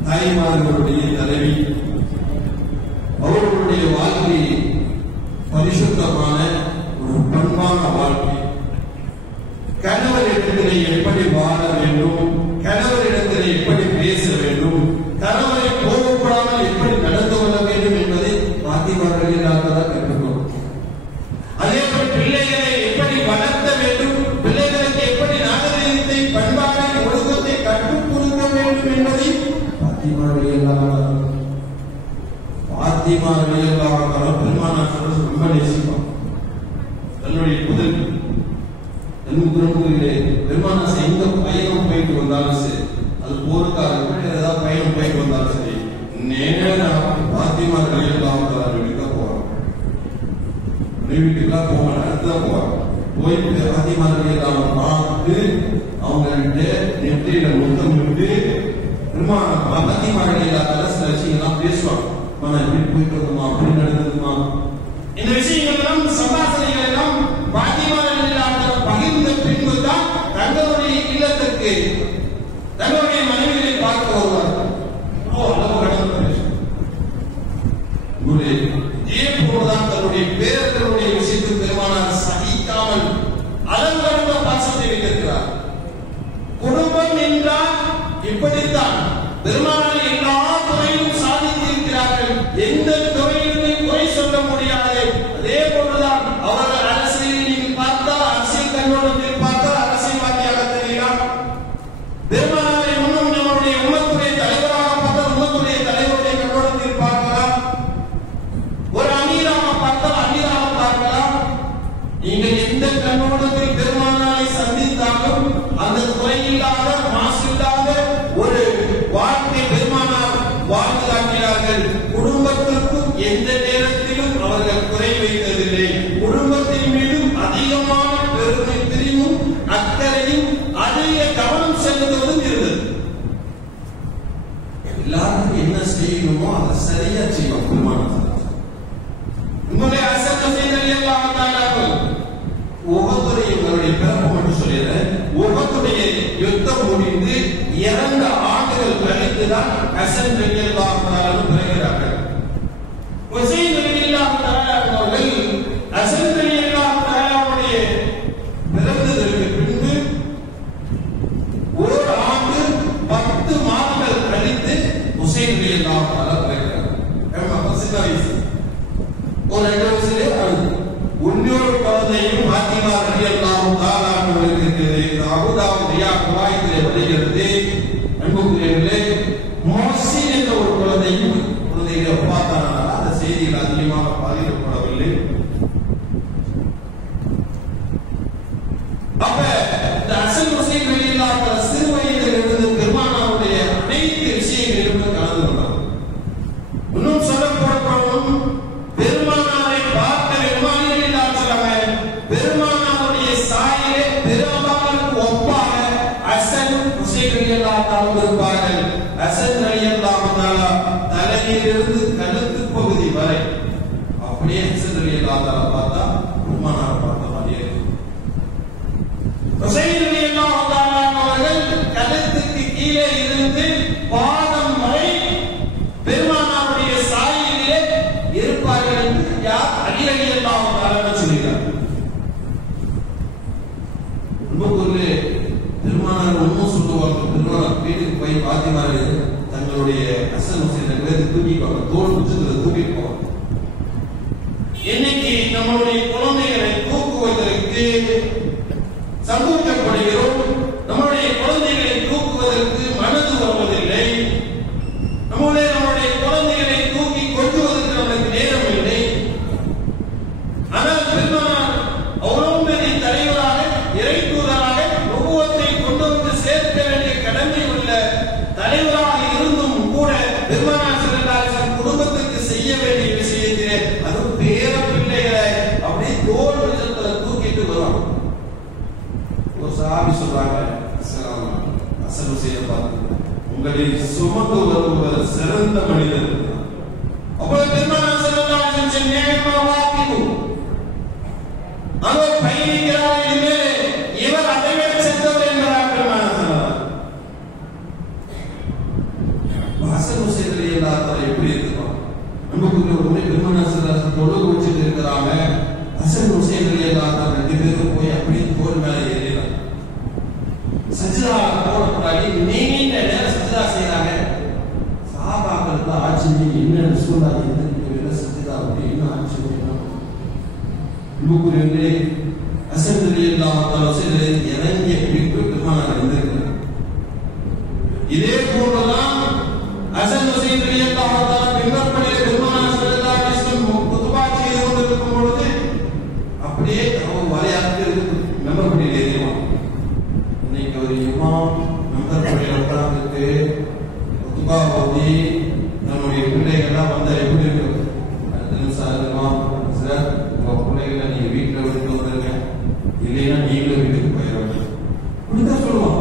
தாய்மார்களுடைய தலைவி. அவர்களுடைய வாழ்க்கை பரிசுத்தமான ஒரு பண்பான வாழ்க்கை. கணவரிடத்திலே எப்படி வாழ வேண்டும், கணவரிடத்திலே எப்படி பேச வேண்டும், கணவரை கோபப்படாமல் எப்படி நடந்து கொள்ள வேண்டும் என்பதை பாத்திமா ரலியல்லாஹு தஆலா கற்றுக்கொண்டார். அதேபோல் பிள்ளைகளை எப்படி வளர்த்த வேண்டும், பிள்ளைகளுக்கு எப்படி நாகரிகத்தை, பண்பாட்டை, ஒழுக்கத்தை கற்றுக் கொடுக்க வேண்டும் என்பதை பாத்திமா ரலியல்லாஹு தஆலா பெருமானார் ரொம்ப நேசிப்பார். தன்னுடைய முதல் பெருமானார் எந்த பயணம் போயிட்டு வந்தாலும் சரி, அது போருக்காக ஏதாவது பயணம் போயிட்டு வந்தாலும் சரி, நேரா பாத்திமா ரலியல்லாஹு தஆலா வீட்டுக்கு போவாங்க. வீட்டுக்குலாம் போவாங்க, அடுத்ததான் போவாங்க. போயிட்டு பாத்திமா ரலியல்லாஹு பார்த்து அவங்கள்ட்ட நெற்றியில முத்தம் விட்டு பாத்திமா ரலியல்லாஹு தஆலா சில விஷயங்கள்லாம் பேசுவாங்க. இப்படி போயிட்டு வந்தோமா, அப்படி நடந்ததுமா, இந்த விஷயங்கள் எல்லாம் சம்பாஷணைகள் எல்லாம் பாத்திமா ரலியல்லாஹு தஆலா பகிர்ந்த பின்பு தான் தங்களுடைய இல்லத்திற்கு தங்களுடைய மனைவியை பார்க்க வருவார்கள். இதே போலதான் தன்னுடைய பேரர்களுடைய விஷயத்தில் பெருமானார் சகிக்காமல் அளவற்ற பாசத்தை வைத்திருக்கிறார். குடும்பம் என்றால் இப்படித்தான். பெருமானார் எல்லா துறையிலும் சாதித்திருக்கிறார்கள். எந்த துறையிலுமே குறை சொல்ல முடியாது. அதே போலதான் அவர்கள் அரசியல் நீங்கள் பார்த்தால், அரசியல் கண்ணோட்டத்தில் பார்த்தால் அரசியல்வாதியாக தெரியலாம். பெருமானாரை முன்னும் நம்முடைய உம்மத்துடைய தலைவராக பார்த்தால் உம்மத்துடைய தலைவருடைய கண்ணோட்டத்தில் பார்க்கலாம். ஒரு அமீராக பார்த்தால் அமீராக பார்க்கலாம். நீங்கள் எந்த கண்ணோட்டத்தில் பெருமானாரை சந்தித்தாலும் அந்த குறையில்லாத, மாசில்லாத ஒரு வாழ்க்கை பெருமானார் வாழ்ந்து காட்டினார்கள். குடும்பத்திற்கும் எந்த நேரத்திலும் அவர்கள் குறை வைத்ததில்லை. குடும்பத்தின் மீதும் அதிகமான பெருமை பிரிவும் அக்கறையும் அதிக கவனம் செலுத்துவதும் இருந்தது. எல்லாருக்கும் என்ன செய்யணுமோ அதை சரியா செய்வோம். பெருமானார் உங்களுடைய ஹசன் ஹுசைன் ரலியல்லாஹு தஆலா உஹதுடைய உங்களுடைய பிறப்பு மட்டும் சொல்லிடுறேன். உஹதுடைய யுத்தம் முடிந்து 2 ஆண்டுகள் கழித்துதான் ஹசன் ரலியல்லாஹு தஆலா பிறக்கிறார்கள். ஹுசைன் ரலியல்லாஹு தஆலா அவர்கள் ஹசன் ரலியல்லாஹு தஆலாவுடைய பிறந்ததற்கு பின்பு 1 ஆண்டு 10 மாதங்கள் கழித்து ஹுசைன் ரலியல்லாஹு தஆலா பிறக்கிறார்கள். சின்ன வயசு ஒரு 2 வயசுலே இன்னொரு குழந்தையும் பாத்திமா ரலியல்லாஹு தஆலா அவர்களுக்கு இருக்கிறது. அபூதாவுத் ரியாத் குவாயித்திலே வருகிறது. அன்புக்குரியவர்களே, மோசின் என்ற ஒரு குழந்தையும் குழந்தைகளை பார்த்தானால் அந்த செய்திகள் அதிகமாக பாதிக்கப்படவில்லை. அப்ப இந்த ஹசன் ஹுசைன் ரலியல்லாஹு தஆலா சிறு வயதில் இருந்து பெருமானாருடைய அனைத்து விஷயங்களிலும் கலந்து கொண்டார். இன்னும் சொல்லப்படும் பெருமானாரை பார்த்த பெருமானாருடைய சாயிலே பெருமானாருக்கு ஒப்பாக ஹசன் ஹுசைன் ரலியல்லாஹு தஆலா இருப்பார்கள். ஹசன் ரலியல்லாஹு தஆலா தலையிலிருந்து கழுத்து பகுதி வரை அப்படியே ஹசன் ரலியல்லாஹு தஆலா பார்த்தா பெருமானாரை பார்த்த மாதிரியே இருக்கும். ஹுசைன் ரலியல்லாஹு தஆலா அவர்கள் கழுத்துக்கு கீழே இருந்து பாதம் வரை பெருமானாருடைய சாயிலே இருப்பார்கள் என்று யார் அலி ரலியல்லாஹு தஆலா சொல்கிறார். பெருமானார் ஒன்னும் சொல்லுவாங்க. பெருமானார் வீட்டுக்கு போய் பாத்திமாரு தங்களுடைய ஹசன் ஹுசைனை தூக்கிப்பாங்க, தோல் உச்சத்துல தூக்கிப்பாங்க. இன்னைக்கு நம்மளுடைய குழந்தைகளை தூக்குவதற்கு சந்தோஷப்படுகிறோம். நம்முடைய குழந்தைகளை தூக்குவதற்கு மனது வருவதில்லை. நம்முடைய குழந்தைகளை தூக்கி கொட்டுவதற்கு நமக்கு நேரம் இல்லை. ஆனால் பெருமானார் அவ்வளவு பெரிய தலைவராக, இறை தூதராக நுபுவத்தை கொண்டு வந்து சேர்க்க வேண்டிய கடமை தலைவராக இருந்தும் கூட பெருமானார் ஸல்லல்லாஹு அலைஹி வஸல்லம் குடும்பத்திற்கு செய்ய வேண்டிய விஷயத்திலே அது பேர பிள்ளைகளை அப்படியே தோள் வச்சத்துல தூக்கிட்டு வருவாங்க. ஒரு சஹாபி சொல்றாங்க, ஹசன் ஹுசைனை பார்த்து, உங்களில் சுமந்து வருபவர் சிறந்த மனிதர். அப்பொழுது பெருமானார் ஸல்லல்லாஹு அலைஹி வஸல்லம் நேமா வாக்கிது அவர் பயணிக்கிறார் என்று இவர் அதைவிட சென்றவர் என்றார் பெருமானார் ஸல்லல்லாஹு அலைஹி வஸல்லம். ஹசன் ஹுசைன் ரலியல்லாஹு தஆலா எப்படி இருப்பாங்க? நமக்கு ஒரு முறை பெருமானார் ஸல்லல்லாஹு அலைஹி வஸல்லம் தொழுகை வச்சிட்டு இருக்கிறாங்க. ஹசன் ஹுசைன் ரலியல்லாஹு தஆலா ரெண்டு பேரும் போய் அப்படியே தோள் மேல ஏறினாங்க. சஜ்தா போடக்கூடாது, நீண்ட நேரம் சஜ்தா செய்யறாங்க. சஹாபாக்களுக்கு ஆச்சரியம், என்ன ரசூலுல்லாஹ் இந்த சஜ்தா அப்படி என்ன ஆச்சரியம்? நுபுரிலே ஹசன் ரலியல்லாஹு தஆலா இறங்கிய பிடிப்பு பெருமானார் இருந்திருக்கிறார். இதே போலதான் ஹசன் ஹுசைன் ரலியல்லாஹு தஆலா பின்பற்றிய பெருமானார் ஸல்லல்லாஹு அலைஹி வஸல்லம் குதுபா செய்து கொண்டிருக்கும் பொழுது அப்படியே அவங்க வலையாட்டு மெம்பர்படியில் ஏறிடுவாங்க. இன்னைக்கு ஒரு இமாம் மெம்பர்படியில் உட்கார்ந்துட்டு குதுபா ஓதி நம்முடைய பிள்ளைகள்லாம் வந்தா எப்படி இருக்கு? சார் உங்க பிள்ளைகளை நீங்க வீட்டுல விட்டு வந்துருங்க, இல்லைன்னா நீங்களும் வீட்டுக்கு போயிடுவாங்க இப்படிதான் சொல்லுவாங்க.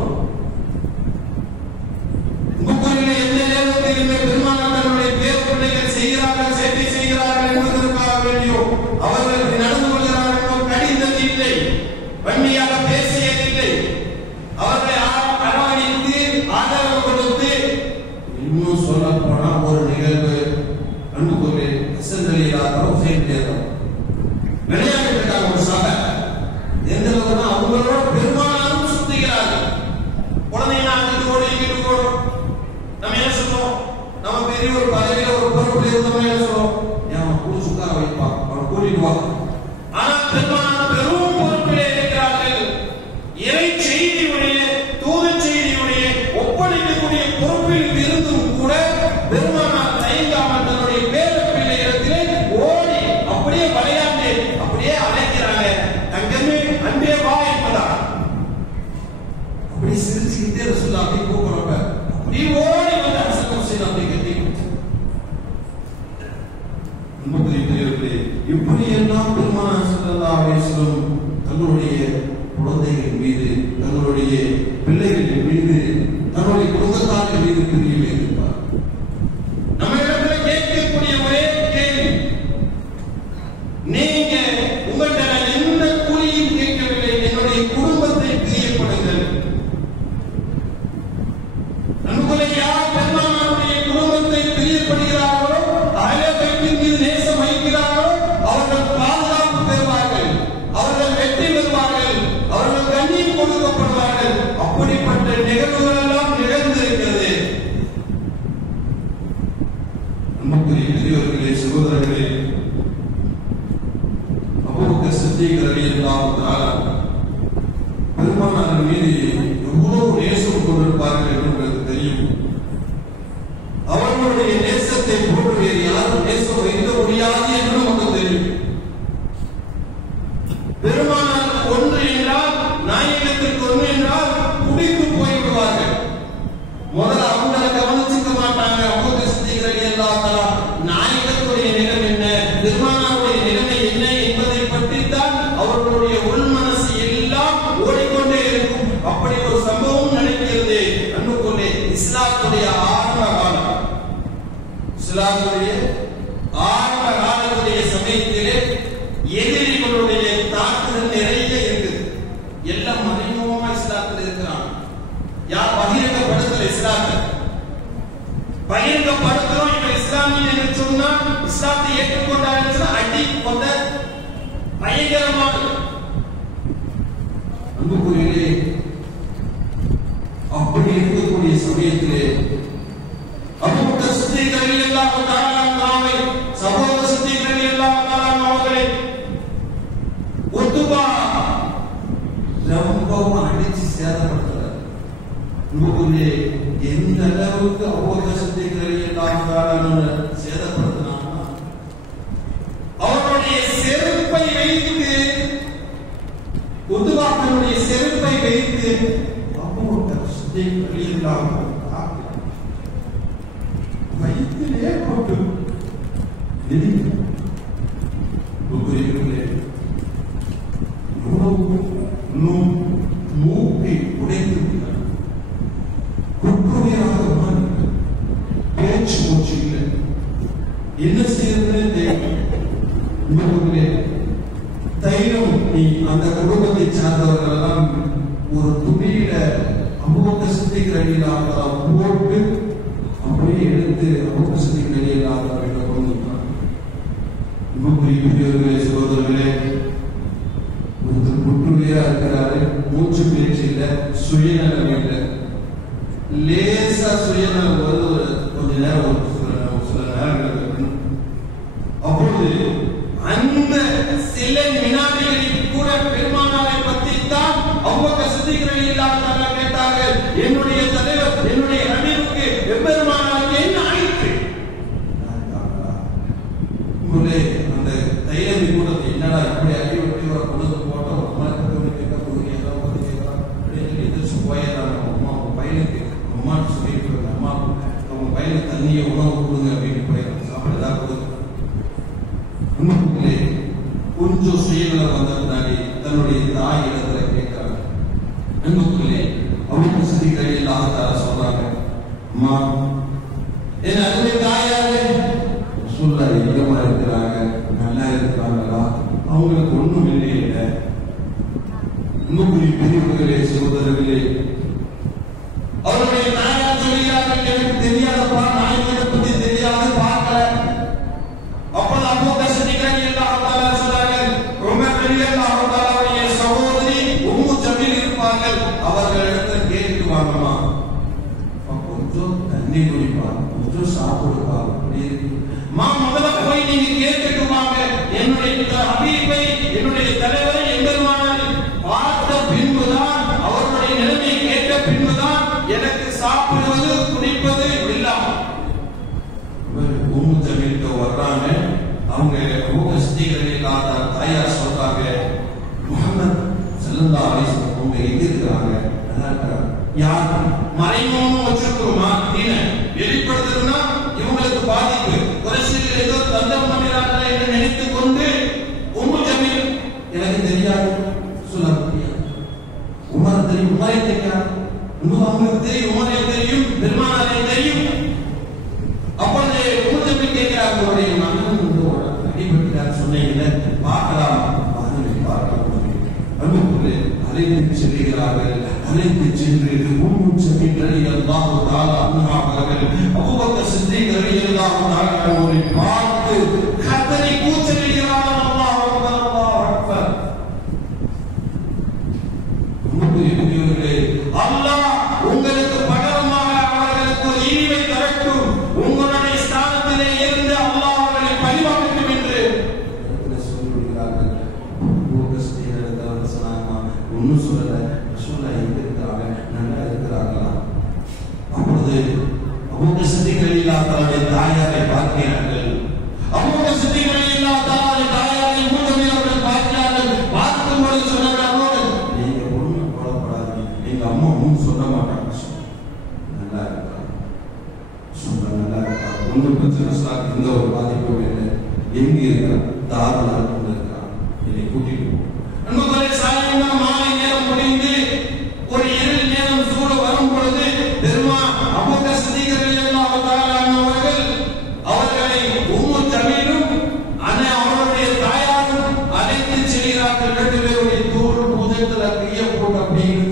எந்த நேரத்திலுமே பெருமானார் தன்னுடைய பேர் பிள்ளைகள் செய்கிறார்கள், சேட்டை செய்கிறார்கள் என்பதற்காக வேண்டியோ அவர்களுக்கு நடந்து கொள்கிறார்கள் கடிந்தது இல்லை, வன்மையாக பேசியதில்லை. அவர்களை அரவணைத்து ஆதரவு கொடுத்து, இன்னும் சொல்ல போனா ஒரு நிகழ்வு அன்புக்குரிய ஹசன் ரலியல்லாஹு ஹுசைன் தேர்தல் விளையாட்டு இருக்காங்க. ஒரு சபை எந்த அளவுக்குன்னா அவங்களோட பெருமானாரும் சுத்துகிறார்கள். குழந்தைங்க அங்கிட்டு ஓடும் இங்கிட்டு ஓடும். நம்ம என்ன சொல்லுவோம்? நம்ம பெரிய ஒரு பதவியில ஒரு பொறுப்புல இருந்தோம், என்ன சொல்லுவோம்? அவன் கூடி சுத்தார வைப்பான், அவன் கூட்டிட்டு வா. ஆனா பெருமானார் பெரும் பொறுப்பிலே இருக்கிறார்கள். இறை செய்தியுடைய தூத செய்தியுடைய ஒப்படைக்கக்கூடிய பொறுப்பில் இருந்தும் கூட பெருமானார் தயங்காமல் தன்னுடைய பேர பிள்ளைகளிடத்திலே ஓடி அப்படியே விளையாண்டு அப்படியே அழைக்கிறாங்க. தங்கமே அன்பே வா என்பதாக அப்படி சிரிச்சுக்கிட்டே ரசூலுல்லாஹ் அப்படி கூப்பிடுறப்ப அப்படி ஓடி வந்து ஹசன் ஹுசைன் அப்படி கட்டி இப்படி எல்லாம் பெருமானார் ஸல்லல்லாஹு அலைஹி வஸல்லம் தங்களுடைய குழந்தைகள் மீது, தங்களுடைய பிள்ளைகளின் மீது, தன்னுடைய குடும்பத்தாரின் மீது பிரியம் இருப்பார். நம்ம இடத்துல கேட்கக்கூடிய ஒரே கேள்வி, நீங்க உங்கள்கிட்ட நான் எந்த கூலியும் கேட்கவில்லை, என்னுடைய குடும்பத்தை பிரியப்படுங்கள். நமக்குள்ள யார் பெருமானாருடைய குடும்பத்தை பிரியப்படுகிறார்களோ, அயல வீட்டின் மீது நேசம் வைக்கிறார்களோ, அவர்கள் பாதுகாப்பு பெறுவார்கள், அவர்கள் வெற்றி பெறுவார்கள், அவர்கள் கண்ணியம் கொடுக்கப்படுவார்கள். அப்படிப்பட்ட நிகழ்வுகள் எல்லாம் நிகழ்ந்திருக்கிறது. நமக்குரிய பெரியவர்களே, சகோதரர்களே, அபூபக்கர் சித்திக் ரலியல்லாஹு தஆலா பெருமானார் மீது எவ்வளவு நேசம் கொண்டிருப்பார்கள் என்று உங்களுக்கு தெரியும். அவர்களுடைய நேசத்தை போன்று வேறு யாரும் நேசம் வைக்க முடியாது என்று நமக்கு தெரியும். பெருமானாருக்கு ஒன்று என்றால், நாயகத்திற்கு ஒன்று என்றால் குடித்து போய்விடுவார்கள். முதல்ல அவங்களை கவனிச்சுக்க மாட்டாங்க. அபூபக்கர் சித்திக் ரலியல்லாஹு தஆலா நாயகத்துடைய நிலைமை என்ன, பெருமானாருடைய நிலைமை என்ன என்பதை பற்றித்தான் அவர்களுடைய உள்மனசு எல்லாம் ஓடிக்கொண்டே இருக்கும். அப்படி ஒரு சம்பவம் நடக்கிறது. அன்புக்குள்ளே இஸ்லாத்துடைய ஆரம்ப காலம், இஸ்லாத்துடைய ஆரம்ப காலத்துடைய சமயத்திலே எதிரிகளுடைய தாக்குதல் நிறைய இருக்குது. எல்லாம் மறைமுகமா இஸ்லாத்தில் இருக்கிறான். யார் பகிரங்கப்படுத்தல இஸ்லாத்தை, பகிரங்கப்படுத்துறோம் இவன் இஸ்லாமியன் என்று சொன்னா, இஸ்லாத்தை ஏற்றுக்கொண்டார் அடி கொண்ட பயங்கரமான அன்புக்குரியே. அப்படி இருக்கக்கூடிய சமயத்திலே அபூபக்கர் சித்திக் ரலியல்லாஹு தஆலா அன்ஹு சகோதர சித்திக் ரலியல்லாஹு தஆலா அவர்களை உத்பா ரொம்ப அடிச்சு சேதப்படுத்துறார். அன்புக்குரியே, எந்த அளவுக்கு அபூபக்கர் சித்திக் ரலியல்லாஹு தஆலா சேதப்படுத்தினாங்க. அவருடைய செருப்பை வைத்து, உத்பாவினுடைய செருப்பை வைத்து அபூபக்கர் சித்திக் ரலியல்லாஹு தஆலா வயிற்றிலே போட்டு மூக்கை உடைத்து குற்றுமையாக பேச்சு மூச்சு இல்லை. என்ன செய்யறதுன்னு தெரியும். தைலம் நீ அந்த குடும்பத்தை சார்ந்தவர்கள் எல்லாம் ஒரு துணியில அபூபக்கர் சித்திக் ரலியல்லாஹு தஆலா போட்டு அப்படியே எடுத்து அபூபக்கர் சித்திக் ரலியல்லாஹு தஆலா கொண்டு பெரியவர்களே சகோதரர்களே, ஒருத்தர் குற்றுமையா இருக்கிறாரு, மூச்சு பேச்சு இல்லை, சுயநலம் இல்லை. லேசா சுயநலம் வருது கொஞ்ச நேரம், சில நேரங்கள். அப்பொழுது அந்த சில வினாடிகளில் கூட பெருமானாரை பற்றி தான் அபூபக்கர் சித்திக் ரலியல்லாஹு தஆலா கேட்டார்கள், என்னுடைய தலைவர் என்னுடைய ஹபீபுக்கு பெருமானாருக்கு என்ன ஆயிற்று? அந்த தைலவி கூட என்னடா இப்படி அடி வெட்டி ஒரு பொழுது போட்ட ஒரு மனக்கட்டு கேட்க போய் ஏதோ வந்து கேட்கலாம் எதிர்த்து போயிடறாங்க. அம்மா உங்க பையனுக்கு அம்மான்னு சொல்லிட்டு அம்மா உங்க பையனுக்கு தண்ணியை உணவு கொடுங்க அப்படின்னு போயிடறாங்க. சாப்பிடதான் கொடுங்க. கொஞ்சம் சுயநலம் வந்த பின்னாடி தன்னுடைய தாய் இடத்துல கேட்கிறாங்க. அன்புக்குள்ளே அபூபக்கர் சித்திக் ரலியல்லாஹு தஆலா சொல்றாங்க, அம்மா என் அருமை தாயாரே ரசூலுல்லாஹ் எங்கமா இருக்கிறாங்க, நல்லா இருக்கிறாங்களா? அவங்களுக்கு ஒண்ணும் இல்லை. இன்னும் பெரியவர்களே சகோதரர்களே, அவருடைய தாயார் சொல்கிறார்கள், எனக்கு தெரியாதப்பா, நாயகத்தை பத்தி தெரியாது, பார்க்கல. அப்போது அபூபக்கர் சித்திக் ரலியல்லாஹு தஆலா சொல்றார்கள், உமர் ரலியல்லாஹு தஆலாவுடைய சகோதரி உம்மு ஜமீல் இருப்பார்கள், அவர்களிடத்தில் கேட்டு வாங்கம்மா, கொஞ்சம் தண்ணி குடிப்பா, கொஞ்சம் சாப்பிடுப்பா. முதல்ல போய் நீங்க கேட்டுட்டு வாங்க, என்னுடைய ஹபீபை என்னுடைய தலைவரை எம்பெருமானாரை பார்த்த பின்புதான், அவருடைய நிலைமையை கேட்ட பின்புதான் எனக்கு சாப்பிடுவது குடிப்பது இல்லாம. உம்மு ஜமீல் வர்றாங்க. அவங்க அபூபக்கர் சித்திக் ரலியல்லாஹு தஆலா தாயார் சொல்றாங்க, முஹம்மத் ஸல்லல்லாஹு அலைஹி வஸல்லம் அவங்க எங்க இருக்கிறாங்க? யார் மறைமுகமா வச்சிருக்கோமா? வெளிப்படுத்துறதுன்னா இவங்களுக்கு பாதிப்பு. குறைசிகள் ஏதோ தந்தம் பண்ணுறாங்களே என்று நினைத்துக் கொண்டு உம்மு ஜமீல் எனக்கு தெரியாது சொல்ல முடியாது. உமர் தெரியும், உமரே தெரியாது. அவங்களுக்கு தெரியும், உமரே தெரியும், பெருமானாரே தெரியும். அப்பொழுது உம்மு ஜமீல் கேட்கிறார், உங்களுடைய மகன் அடிபட்டார் சொன்னீங்க, பார்க்கலாம் பார்க்கலாம். அன்புக்குள்ளே அழைத்து செல்கிறார்கள். அழைத்து சென்று உம்மு ஜமீல் ரலியல்லாஹு தஆலா அன்ஹா அவர்கள் அபூபக்கர் சித்திக் ரலியல்லாஹு தஆலா அவரை பார்த்து கதறி கூச்சலிடுகிறார்கள், அல்லாஹ் அக்பர், அல்லாஹ் அக்பர். பெரியவர்களே, அல்லாஹ் உங்களுக்கு பகரமாக அவர்களுக்கு ஒரு ஈவை தரட்டும், உங்களுடைய ஸ்தானத்திலே இருந்து அல்லாஹ் அவர்களை பரிமாற்றட்டும் என்று சொல்லிவிடுகிறார்கள். அபூபக்கர் சித்திக் ரலியல்லாஹு தஆலா ஒன்னும் சொல்லல, ரசூலுல்லாஹ் எங்க இருக்கிறாங்க, நல்லா இருக்கிறாங்களா? அப்பொழுது அபூபக்கர் சித்திக் ரலியல்லாஹு தஆலாவுடைய தாயாரை பார்க்கிறார்கள். அபூபக்கர் சித்திக் ரலியல்லாஹு தஆலாவுடைய தாயாரை உம்மு ஜமீல் அவர்கள் பார்க்கிறார்கள். பார்க்கும்போது சொன்னார்கள், நீங்க ஒண்ணும் கவலைப்படாதீங்க, எங்க அம்மா ஒன்றும் சொல்ல மாட்டாங்க, நல்லா இருக்காங்க, சொல்ல நல்லா இருக்காங்க, ஒன்றும் பிரச்சனை எந்த ஒரு பாதிப்பும் இல்லை. எங்க இருக்கிறாங்க? தாராள இருக்கிறாங்க, என்னை கூட்டிட்டு போ. அன்புக்குள்ளே சாயங்காலம் மாலை நேரம் முடிந்து ஒரு இருள் நேரம் சூழ வரும் பொழுது அபூபக்கர் சித்திக் ரலியல்லாஹு தஆலா அவர்களை உம்மு ஜமீலும் அவருடைய தாயாரும் அழைத்து செல்கிறார்கள். 2 பேருடைய தோல் பூஜைகளை கையை போட்டு அப்படின்னு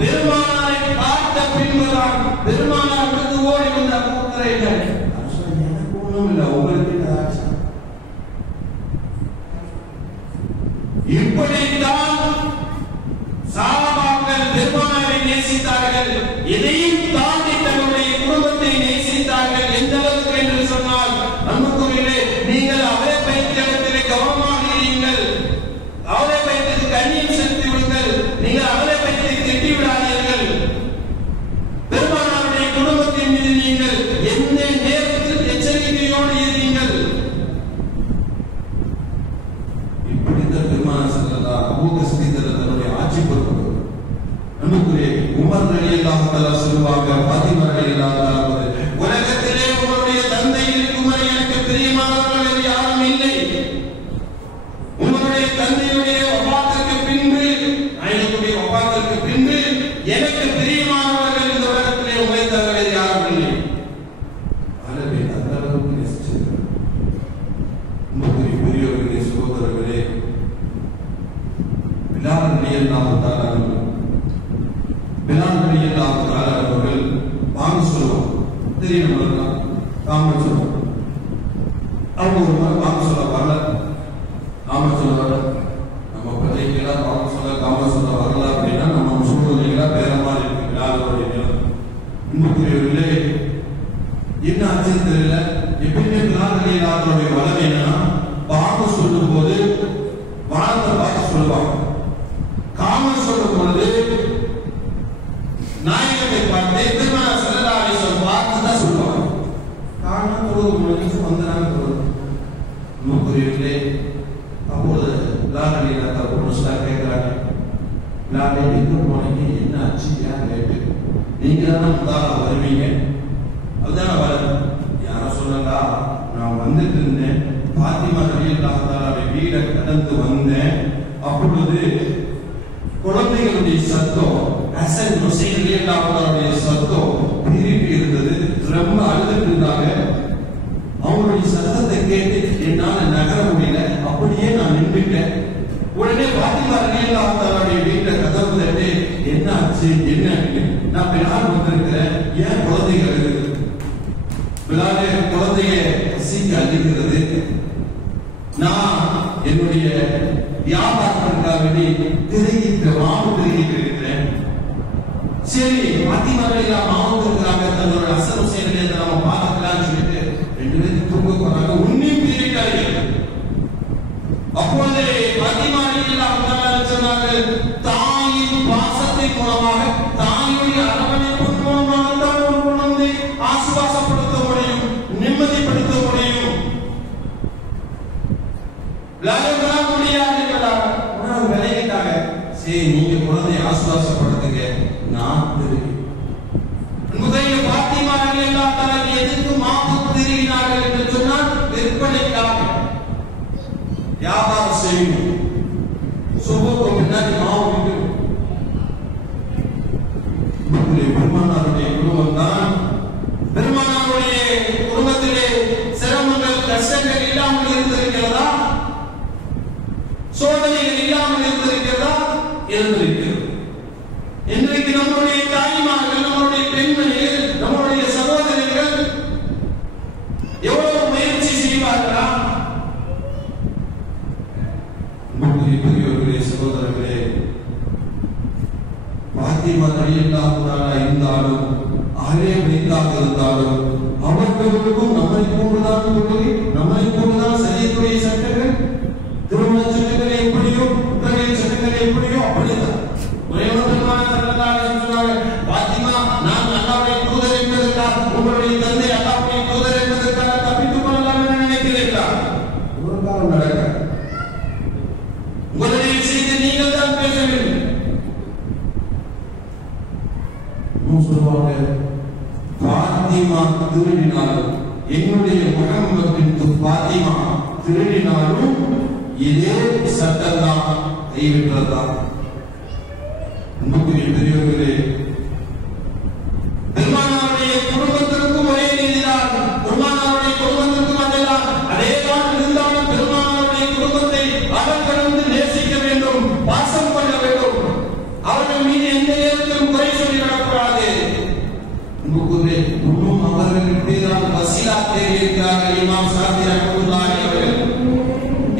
பெருமானாரை பார்த்த பின்புதான் பெருமானார் விட்டு ஓடி வந்த அபூபக்கரை எனக்கு ஒண்ணும் இல்லை, உங்களுக்கு இப்படித்தான் சஹாபாக்கள் பெருமானாரை நேசித்தார்கள். எதையும் தாண்டி தன்னுடைய குடும்பத்தை நேசித்தார்கள். எந்த அளவுக்கு என்று சொன்னால், அன்புக்குரியவர்களே, நீங்கள் அவரை பைத்த இடத்திலே கவனமாக இருங்கள், அவரை பைத்துக்கு கண்ணியம் செலுத்தி விடுங்கள், நீங்கள் அவரை பைத்தை திட்டி விடாதீர்கள். பெருமானாருடைய குடும்பத்தின் மீது நீங்கள் எந்த நேரத்தில் எச்சரிக்கையோடு இருங்கள். இப்படித்தான் பெருமானார் ஸல்லல்லாஹு அபூபக்கர் சித்திக் தன்னுடைய ஆட்சி பொறுப்பு. அன்புக்குரிய உமர் ரலியல்லாஹு தஆலா சொல்வாங்க, ஃபாத்திமா ரலியல்லாஹு தஆலா உலக பிரியமானவர்கள் இந்த உலகத்திலே உங்களை தவிர வேறு யாரும் இல்லை. ஆகவே அந்த அளவுக்கு நேசிச்சிருக்கிறார். பெரியவர்களே, சகோதரர்களே, பிலால் ரலியல்லாஹு தஆலா அவர்கள் வாங்க சொல்லுவாங்க. தெரியும் நம்மளுக்கு காம சொல்லுவாங்க. அவங்க ஒரு மாதிரி வாங்க சொல்ல வரல, காம சொல்ல வரல. நம்ம பிள்ளைகளா வாங்க சொல்ல காம சொல்ல வரல அப்படின்னா நம்ம சூழ்நிலைகளா வேற மாதிரி இருக்கு. பிலாலுடைய நிலம் இன்னும் என்ன ஆச்சுன்னு தெரியல. எப்பயுமே பிலால் ரலியல்லாஹுடைய வளம் என்னன்னா வாங்க சொல்லும் போது வானத்தை பார்த்து சொல்லுவாங்க. காம சொல்லும் பொழுது நாயகத்தை பார்த்து பெருமானார் ஸல்லல்லாஹு அலைஹி வஸல்லம் பார்த்து தான் சொல்லுவாங்க. காரணம் தொழுது முடிஞ்சு வந்தனால தொழுது நூக்குரியவில்லை. அப்போது பிலால் ரலியல்லாஹு அன்ஹு கேட்கிறாங்க, பிலாலே எங்க போனீங்க, என்ன ஆச்சு, ஏன் லேட்டு, நீங்க தானே முதல்ல வருவீங்க, அதுதானே வர, யாரோ சொல்லலா, நான் வந்துட்டு இருந்தேன், பாத்திமா ரலியல்லாஹு தஆலாவுடைய வீடை கடந்து வந்தேன். அப்பொழுது குழந்தைகளுடைய சத்தம், ஹசன் ஹுசைன் ரலியல்லாஹு தஆலாவுடைய சத்தம் திருப்பி இருந்தது. ரொம்ப அழுதுட்டு இருந்தாங்க. அவங்களுடைய சத்தத்தை கேட்டு என்னால நகர முடியல. அப்படியே நான் நின்றுட்டேன். உடனே பாத்திமா ரலியல்லாஹு தஆலாவுடைய வீட்டை கதவு தட்டி, என்ன ஆச்சு, என்ன, நான் பிலால் வந்திருக்கிறேன், ஏன் குழந்தைங்க அழுகுது, பிலாலே குழந்தைய சீக்க அழுகிறது, நான் என்னுடைய வியாபாரத்திற்காக வேண்டி திருகிட்டு மாவு திருகிட்டு இருக்கிறேன். சரி, பாத்திமா ரலியல்லாஹு மாவு திருகிறாங்க, தன்னோட ஹசன் ஹுசைன் நம்ம பார்க்கலாம்னு சொல்லிட்டு ரெண்டு பேரும் தூங்க போறாங்க. உன்னையும் திருட்டாங்க. அப்பொழுது பாத்திமா ரலியல்லாஹு தஆலா சொன்னாங்க, தாயின் பாசத்தை மூலமாக, தாயுடைய அரவணைப்பின் மூலமாக தான் ஒரு குழந்தை ஆசுவாசப்படுத்த முடியும், நிம்மதிப்படுத்த முடியும். விளையிட்டாங்க. சரி, நீங்க குழந்தையை ஆசுவாசப்படுத்துங்க, நான் திரும்பி முதலிய பாத்திமா ரலியல்லாஹு தஆலா எதுக்கு மாவு திருகினார்கள் என்று சொன்னால் விற்பனைக்காக, வியாபாரம் செய்யணும். சுபுக்கு முன்னாடி மாவு விற்கணும். பெருமானாருடைய குடும்பம் தான், பெருமானாருடைய குடும்பத்திலே சிரமங்கள் கஷ்டங்கள் இல்லாமல் இருந்திருக்கிறதா, சோதனைகள் இல்லாமல் இருந்திருக்கிறதா, இருந்திருக்கிறது. இன்றைக்கு நம்முடைய தாய்மார்கள், நம்முடைய பெண்மணிகள், நம்முடைய சகோதரிகள் எவ்வளவு முயற்சி செய்வார்களா? பெரியவர்களே, சகோதரர்களே, பாத்திமா ரலியல்லாஹு தஆலா இருந்தாலும், அலே பைத்தாக இருந்தாலும், அவர்களுக்கும் நம்மை போன்றுதான் தொழில், நம்மை போன்றுதான் சரியத்துடைய சட்டங்கள், திருமண சட்டங்கள் எப்படியோ, குற்றவியல் சட்டங்கள் எப்படியோ அப்படிதான். பாத்திமா, நான் அல்லாஹ்வுடைய தூதர் என்பதற்காக, உங்களுடைய தந்தை அல்லாஹ்வுடைய தூதர் என்பதற்காக தப்பித்துக் கொள்ளலாம் என்று நினைக்கிறீர்களா? ஒரு காலம் நடக்க உங்களுடைய விஷயத்தை நீங்கள் தான் பேச வேண்டும். சொல்லுவாங்க, பாத்திமா திருடினாலும், என்னுடைய முஹம்மது பாத்திமா திருடினாலும் இதே சட்டம் தான், கைவிட்டதான். பெரியவர்களே, பெருமானாருடைய குடும்பத்திற்கும் ஒரே நீதிதான், பெருமானாருடைய குடும்பத்திற்கும் அதேதான். அதேதான் இருந்தாலும் பெருமானாருடைய குடும்பத்தை அவர்கள் நேசிக்க வேண்டும், பாசம் கொள்ள வேண்டும். அவர்கள் மீது எந்த நேரத்திலும் குறை சொல்லி விடக்கூடாது. இன்னும் அவர்களுக்கு வசீலா தேடி இருக்கிறார்கள். இமாம் ஷாஃபி ரஹ்மத்துல்லாஹி அவர்கள்,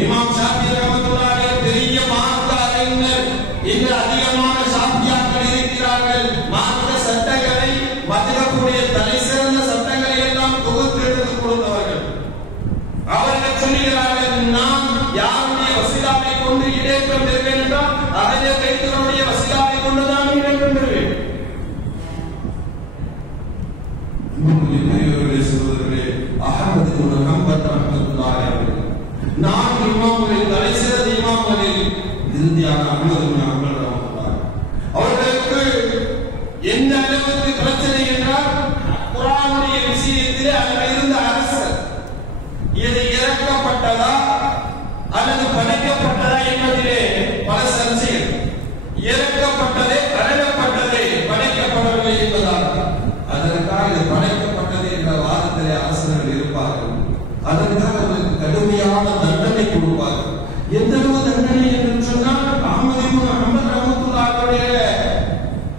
இமாம் ஷாஃபி ரஹ்மத்துல்லாஹி பெரிய மார்க்க அறிஞர். இன்று அதிகமான ஷாஃபியாக்கள் இருக்கிறார்கள். மார்க்க சட்டங்களை, மதுரப்புடைய தலை சிறந்த சட்டங்களை எல்லாம் தொகுத்து எடுத்து கொடுத்தவர்கள். அவர்கள் சொல்லுகிறார்கள், நான் யாருடைய வசீலாவை கொண்டு இடேற்றம் பெறுவேன் என்றால் அகஜ கைத்தனுடைய வசீலாவை கொண்டுதான் இடேற்றம் பெறுவேன். பெரியவர்களே, சகோதரர்களே, அஹ்மது இப்னு ஹம்பல் ரஹ்மத்துல்லாஹி அலைஹி, நான் இமாம்களில் தலை சிறந்த இமாம்களில் இறுதியான அஹ்மது இப்னு ஹம்பல் ரஹ்மத்துல்லாஹி, அவர்களுக்கு எந்த அளவுக்கு பிரச்சனை என்றால், குர்ஆனுடைய விஷயத்திலே அங்கே இருந்த அரசர் இது இறக்கப்பட்டதா அல்லது படைக்கப்பட்டதா என்பதிலே பல சர்ச்சைகள். இறக்கப்பட்டதே, அடக்கப்பட்டதே, படைக்கப்படவில்லை. கடுமையான தண்டனை கொடுப்பார். எந்த தண்டனை என்று சொன்னால் அஹ்மது இப்னு ஹம்பல் ரஹ்மத்துல்லாஹி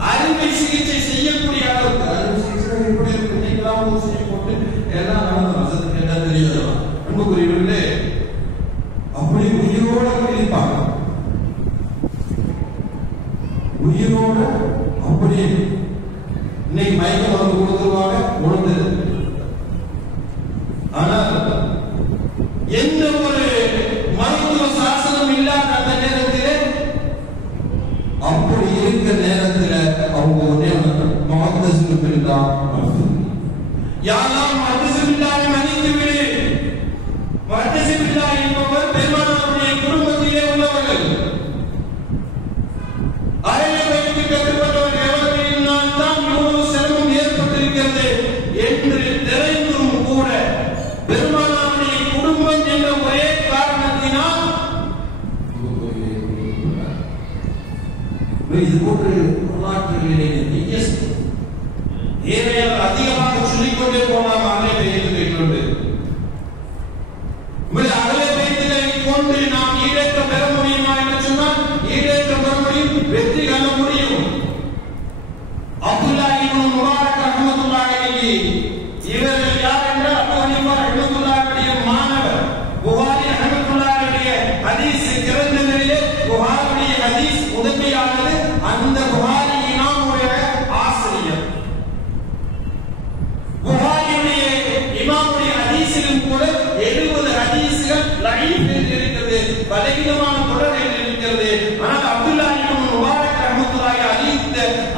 அறுவை சிகிச்சை செய்யக்கூடிய அளவுக்கு அறுவை சிகிச்சை எப்படி இருக்கு நீங்களாம் ஊசி போட்டு எல்லாம் நடந்து வசதி கேட்டா தெரியாது. அன்புக்குரியவர்களே அப்படி உயிரோட இருப்பாங்க, உயிரோட அப்படி இன்னைக்கு மயக்க மருந்து கொடுத்துருவாங்க உணர்ந்தது. ஆனால் எந்த ஒரு மருத்துவ சாசனம் இல்லாத அந்த நேரத்தில் அப்படி இருக்க நேரத்தில் அவங்க யாரெல்லாம் மஹ்தஸிபில்லாஹி மன்னித்து விடு. மஹ்தஸிபில்லாஹி என்பவர் பெருமானாருடைய குடும்பத்திலே உள்ளவர்கள். அயலே வைத்து கட்டுப்பட்டவர் எவர்களினால் தான் இவ்வளவு சிரமம் ஏற்பட்டிருக்கிறது என்று தெரிந்தும் கூட பெருமானாருடைய குடும்பம் என்ற ஒரே காரணத்தினால் இது போன்று வரலாற்றிலே ஏனையால் அதிகமாக சொல்லிக்கொண்டே போனால் அகலை பெய்து அகலை பெய்தலை கொண்டு நாம் ஈடேற்றம் பெற முடியுமா என்று சொன்னால் ஈடேற்றம் பெற முடியும், வெற்றி காண முடியும். அப்துல்லா இப்னு முபாரக் ரஹ்மத்துல்லாஹி அலைஹி இவர்கள் யார் என்றால் அபூ ஹனீஃபா ரஹ்மத்துல்லாஹி மாணவர். புகாரி ரஹ்மத்துல்லாஹி ஹதீஸ் கிரந்தங்களிலே புகாரியுடைய ஹதீஸ் முதன்மையானது. அந்த புகாரி இமாமுடைய ஆசிரியர். புகாரியுடைய இமாமுடைய ஹதீஸிலும் கூட 70 ஹதீஸ்கள் லைஃப் இருக்கிறது, பலவீனமான தொடர்கள் இருக்கிறது. ஆனால் அப்துல்லா இப்னு முபாரக் ரஹ்மத்துல்லாஹி அலைஹி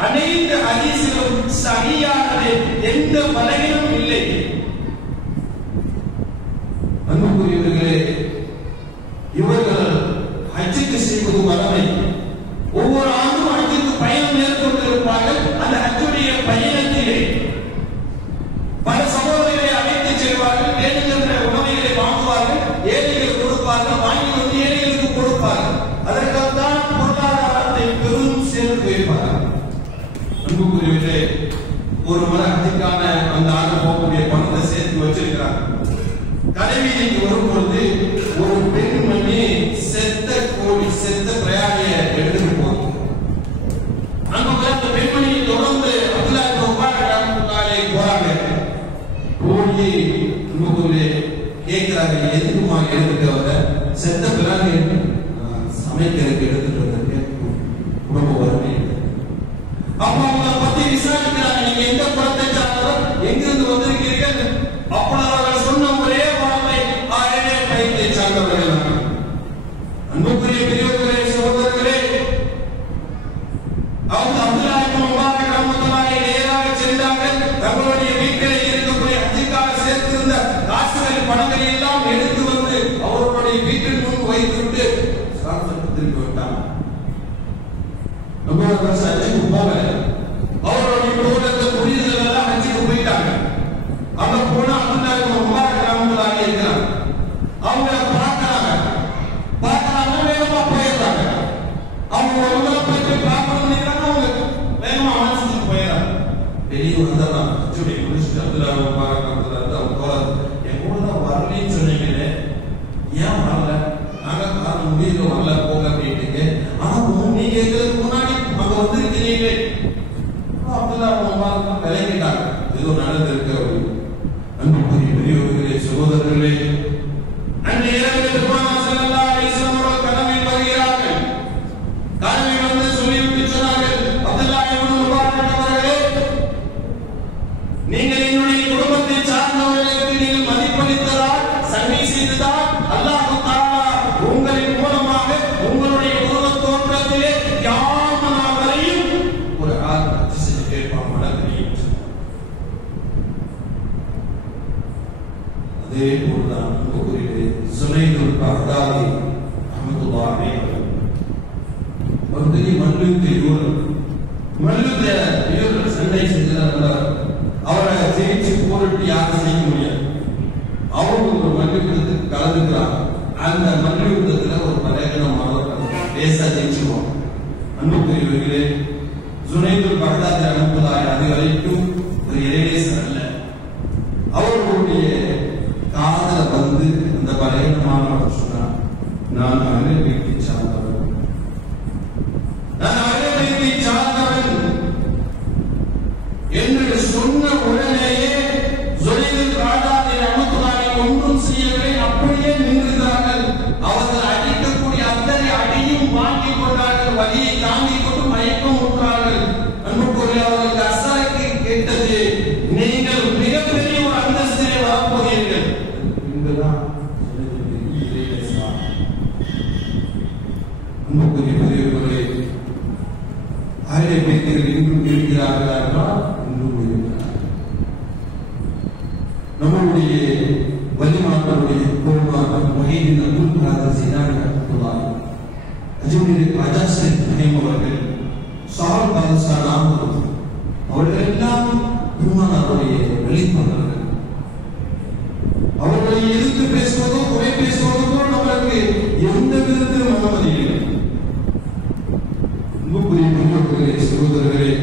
அனைத்து ஹதீஸிலும் சஹீஹானது, எந்த பலவீனமும் இல்லை. அன்புக்குரியவர்களே, இவர்கள் ஹஜ்ஜுக்கு செய்வது வளமை. ஒவ்வொரு ஆண்டும் ஹஜ்ஜுக்கு பயணம் மேற்கொண்டிருப்பார்கள். அந்த ஹஜ்ஜுடைய பயணத்திலே பல சகோதரர்களை அழைத்து செல்வார்கள். வேணுங்கிற உணவுகளை வாங்குவார்கள், ஏழைகள் கொடுப்பார்கள், வாங்கி வந்து ஏழைகளுக்கு கொடுப்பார்கள். அதற்காகத்தான் பொருளாதாரத்தை பெரும் சேர்த்து வைப்பார்கள். அன்புக்குரியவர்களே, ஒரு முறை ஹஜ்ஜுக்கான அந்த ஆண்டு போகக்கூடிய பணத்தை சேர்த்து வச்சிருக்கிறார். கடைவீதிக்கு வரும்பொழுது ஒரு பெண்மணி செத்த கோழி, செத்த பிரயாணியை எடுத்துட்டு போகுது. அந்த பெண்மணியை தொடர்ந்து அப்துல்லா இப்னு முபாரக் ரஹ்மத்துல்லாஹி போறாங்க. கோழி கேட்கிறாங்க, எதுக்குமா எடுத்துட்டு வர? செத்த பிராணி சமைக்கிறதுக்கு எடுத்துட்டு வந்திருக்க, உடம்பு வறுமை. அப்ப அவங்களை பத்தி விசாரிக்கிறாங்க, நீங்க எந்த குலத்தை சார்ந்தவர், எங்கிருந்து வந்திருக்கிறீர்கள்? அப்பொழுது அவர்கள் சொன்ன ஒரே வார்த்தை, அயலே பைத்தை சார்ந்தவர்கள். அன்புக்குரிய பெரியவர்களே, சகோதரர்களே, அவங்க அப்துல்லா இப்னு முபாரக் ரஹ்மத்துல்லாஹி நேராக சென்றார்கள். தங்களுடைய வீட்டிலே இருக்கக்கூடிய ஹஜ்ஜுக்காக சேர்த்திருந்த காசுகள், பணங்களை எல்லாம் எடுத்து வந்து அவர்களுடைய வீட்டின் முன் வைத்துவிட்டு திருப்பி விட்டாங்க. நம்ம ஹஜ்ஜுக்கு போகல, அவருடைய குடும்பத்தை புரிதல் எல்லாம் ஹஜ்ஜுக்கு போயிட்டாங்க. அங்க போனா அப்துல்லா இப்னு முபாரக் ரஹ்மத்துல்லாஹி இருக்கிறாங்க. அவங்க பார்க்கறாங்க, வேகமா போயிடுறாங்க. அவங்க உங்களை போய் பார்க்கணும்னு நினைக்கிறாங்க, அவங்க வேகமா மனசுக்கு போயிடுறாங்க. வெளியே வந்துடுறாங்க. ஹஜ்ஜுடைய முடிச்சுட்டு அப்துல்லா இப்னு முபாரக் ரஹ்மத்துல்லாஹி அவங்க என் கூட தான் வரலன்னு சொன்னீங்களே, ஏன் வரல? நாங்க காரணம் முடியல, வரல போக அப்படின்ட்டு. ஆனா நீங்க எங்களுக்கு முன்னாடி அங்க வந்திருக்கிறீங்களே. அப்துல்லா இப்னு முபாரக் விலகிட்டாங்க, ஏதோ நடந்திருக்கு அப்படின்னு. அன்புக்குரிய பெரியவர்களே, சகோதரர்களே, அன்றைய இரவில் பெருமானார் ஸல்லல்லாஹு அலைஹி வஸல்லம் அவர்கள் கனவில் வருகிறார்கள். கனவில் வந்து சொல்லிவிட்டு சொன்னார்கள், அப்துல்லா இப்னு முபாரக் அவர்களே, நீங்கள் என்னுடைய குடும்பத்தை சார்ந்தவர்களுக்கு நீங்கள் மதிப்பளித்ததால், சங்கை செய்ததால் அல்லாஹ் தஆலா உங்களின் மூலமாக உங்களுடைய உருவ தோற்றத்திலே கியாமத் நாள் வரையும் ஒரு ஆள் செஞ்சு கேட்பாங்க. அதே போல்தான் சுனைதுல் பக்தாதி ரஹ்மத்துல்லாஹி அலைஹி ஒரு பெரிய மல்லுக்கு இவர் சண்டை செஞ்சார். அவரை ஜெயிச்சு போரிட்டு யாரும் செய்ய முடியாது. அவங்க ஒரு மல்யுத்தத்துக்கு கலந்துக்கிறாங்க. அந்த மல்யுத்தத்துல ஒரு பலகீனமானவர் பேச ஜெயிச்சுருவாங்க. அன்புக்குரியவர்களே, சுனைதுல் பக்தாதி ரஹ்மத்துல்லாஹி அது வரைக்கும் ஒரு இறைநேசர் அல்ல. அவர்களுடைய காதல வந்து அந்த பலகீனமான என்று சொன்ன உடனேயே ஜுனைதுல் காதாரி ரஹ்மத்துல்லாஹி ஒன்றும் செய்யவில்லை, அப்படியே நின்றுகிறார்கள். அவர்கள் அடிக்கக்கூடிய அத்தனை அடியும் வாங்கிக் கொண்டார்கள், வலியை தாங்கிக் கொண்டு மயக்கம் உற்றார்கள். அன்புக்குரிய அவர்களுக்கு அசருக்கு கேட்டது, நீங்கள் மிகப்பெரிய ஒரு அந்தஸ்திலே வரப்போகிறீர்கள். இங்குதான் அன்புக்குரிய பெரியவர்களே, ஆயிரம் பேர்கள் இன்றும் இருக்கிறார்களா என்றால் இன்றும் இருக்கிறார்கள். நம்முடைய வலிமார்களுடைய பெருமாள் மொஹீதீன் அப்துல் காதர் ஜிலானி ரஹ்மத்துல்லாஹி அஜ்மீர் அஜாஸின் ரஹீம் அவர்கள் ஷாஹ் பாதுஷா நாமூர் அவர்கள் எல்லாம் பெருமானாருடைய வெளிப்பாளர்கள். அவர்களை எதிர்த்து பேசுவதோ குறை பேசுவதோ நம்மளுக்கு எந்த விதத்திலும் அனுமதி இல்லை. அன்புக்குரிய பெரியவர்களே, சகோதரர்களே,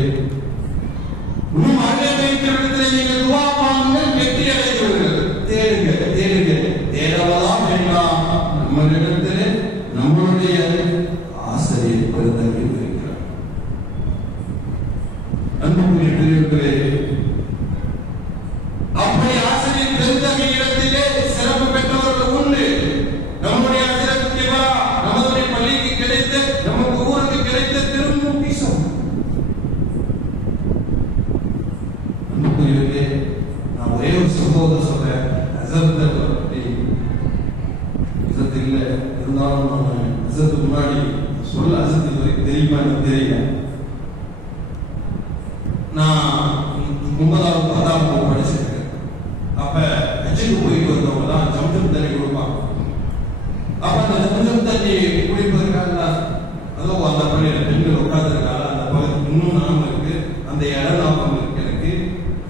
இன்னும் அழைப்பிடத்திலே நீங்கள் துஆ பண்ணுங்கள், வெற்றி அடைவீர்கள். தேடுங்க தேடுங்க, தேடவெல்லாம் வேண்டாம். நம்மளிடத்திலே நம்மளுடைய ஆசிரியர் பெருந்தகை இருக்கிறார். அன்புக்குரிய பெரியவர்களே, அப்படி ஆசிரியர் பெருந்தகை இடத்திலே சிறப்பு பெற்றவர்கள் உண்டு. நம்முடைய ஹஜ்ரத் கிப்ரா நம்முடைய பள்ளிக்கு கிடைத்த, நமக்கு ஊருக்கு கிடைத்த திருமூக்கிசம். அன்புக்குரியவர்களே, நான் ஒரே ஒரு சம்பவத்தை சொல்றேன். ஹஜ்ரத் இல்ல இருந்தாலும் நான் ஹஜ்ரத்துக்கு முன்னாடி சொல்ல ஹஜ்ரத் வரைக்கும் தெரியுமா எனக்கு தெரியல. நான் 9வது 10வது படிச்சிருக்கேன். அப்ப ஹஜ்ஜுக்கு போயிட்டு வந்தவங்க தான் ஜம்ஜம் தண்ணி கொடுப்பாங்க. அப்ப அந்த ஜம்ஜம் தண்ணி குடிப்பதற்காக அதோ அந்த பள்ளியில பெண்கள் உட்கார்ந்துருக்காங்க. அந்த பகுதி இன்னும் ஞாபகம் இருக்கு, அந்த இடம் ஞாபகம் இருக்கு எனக்கு.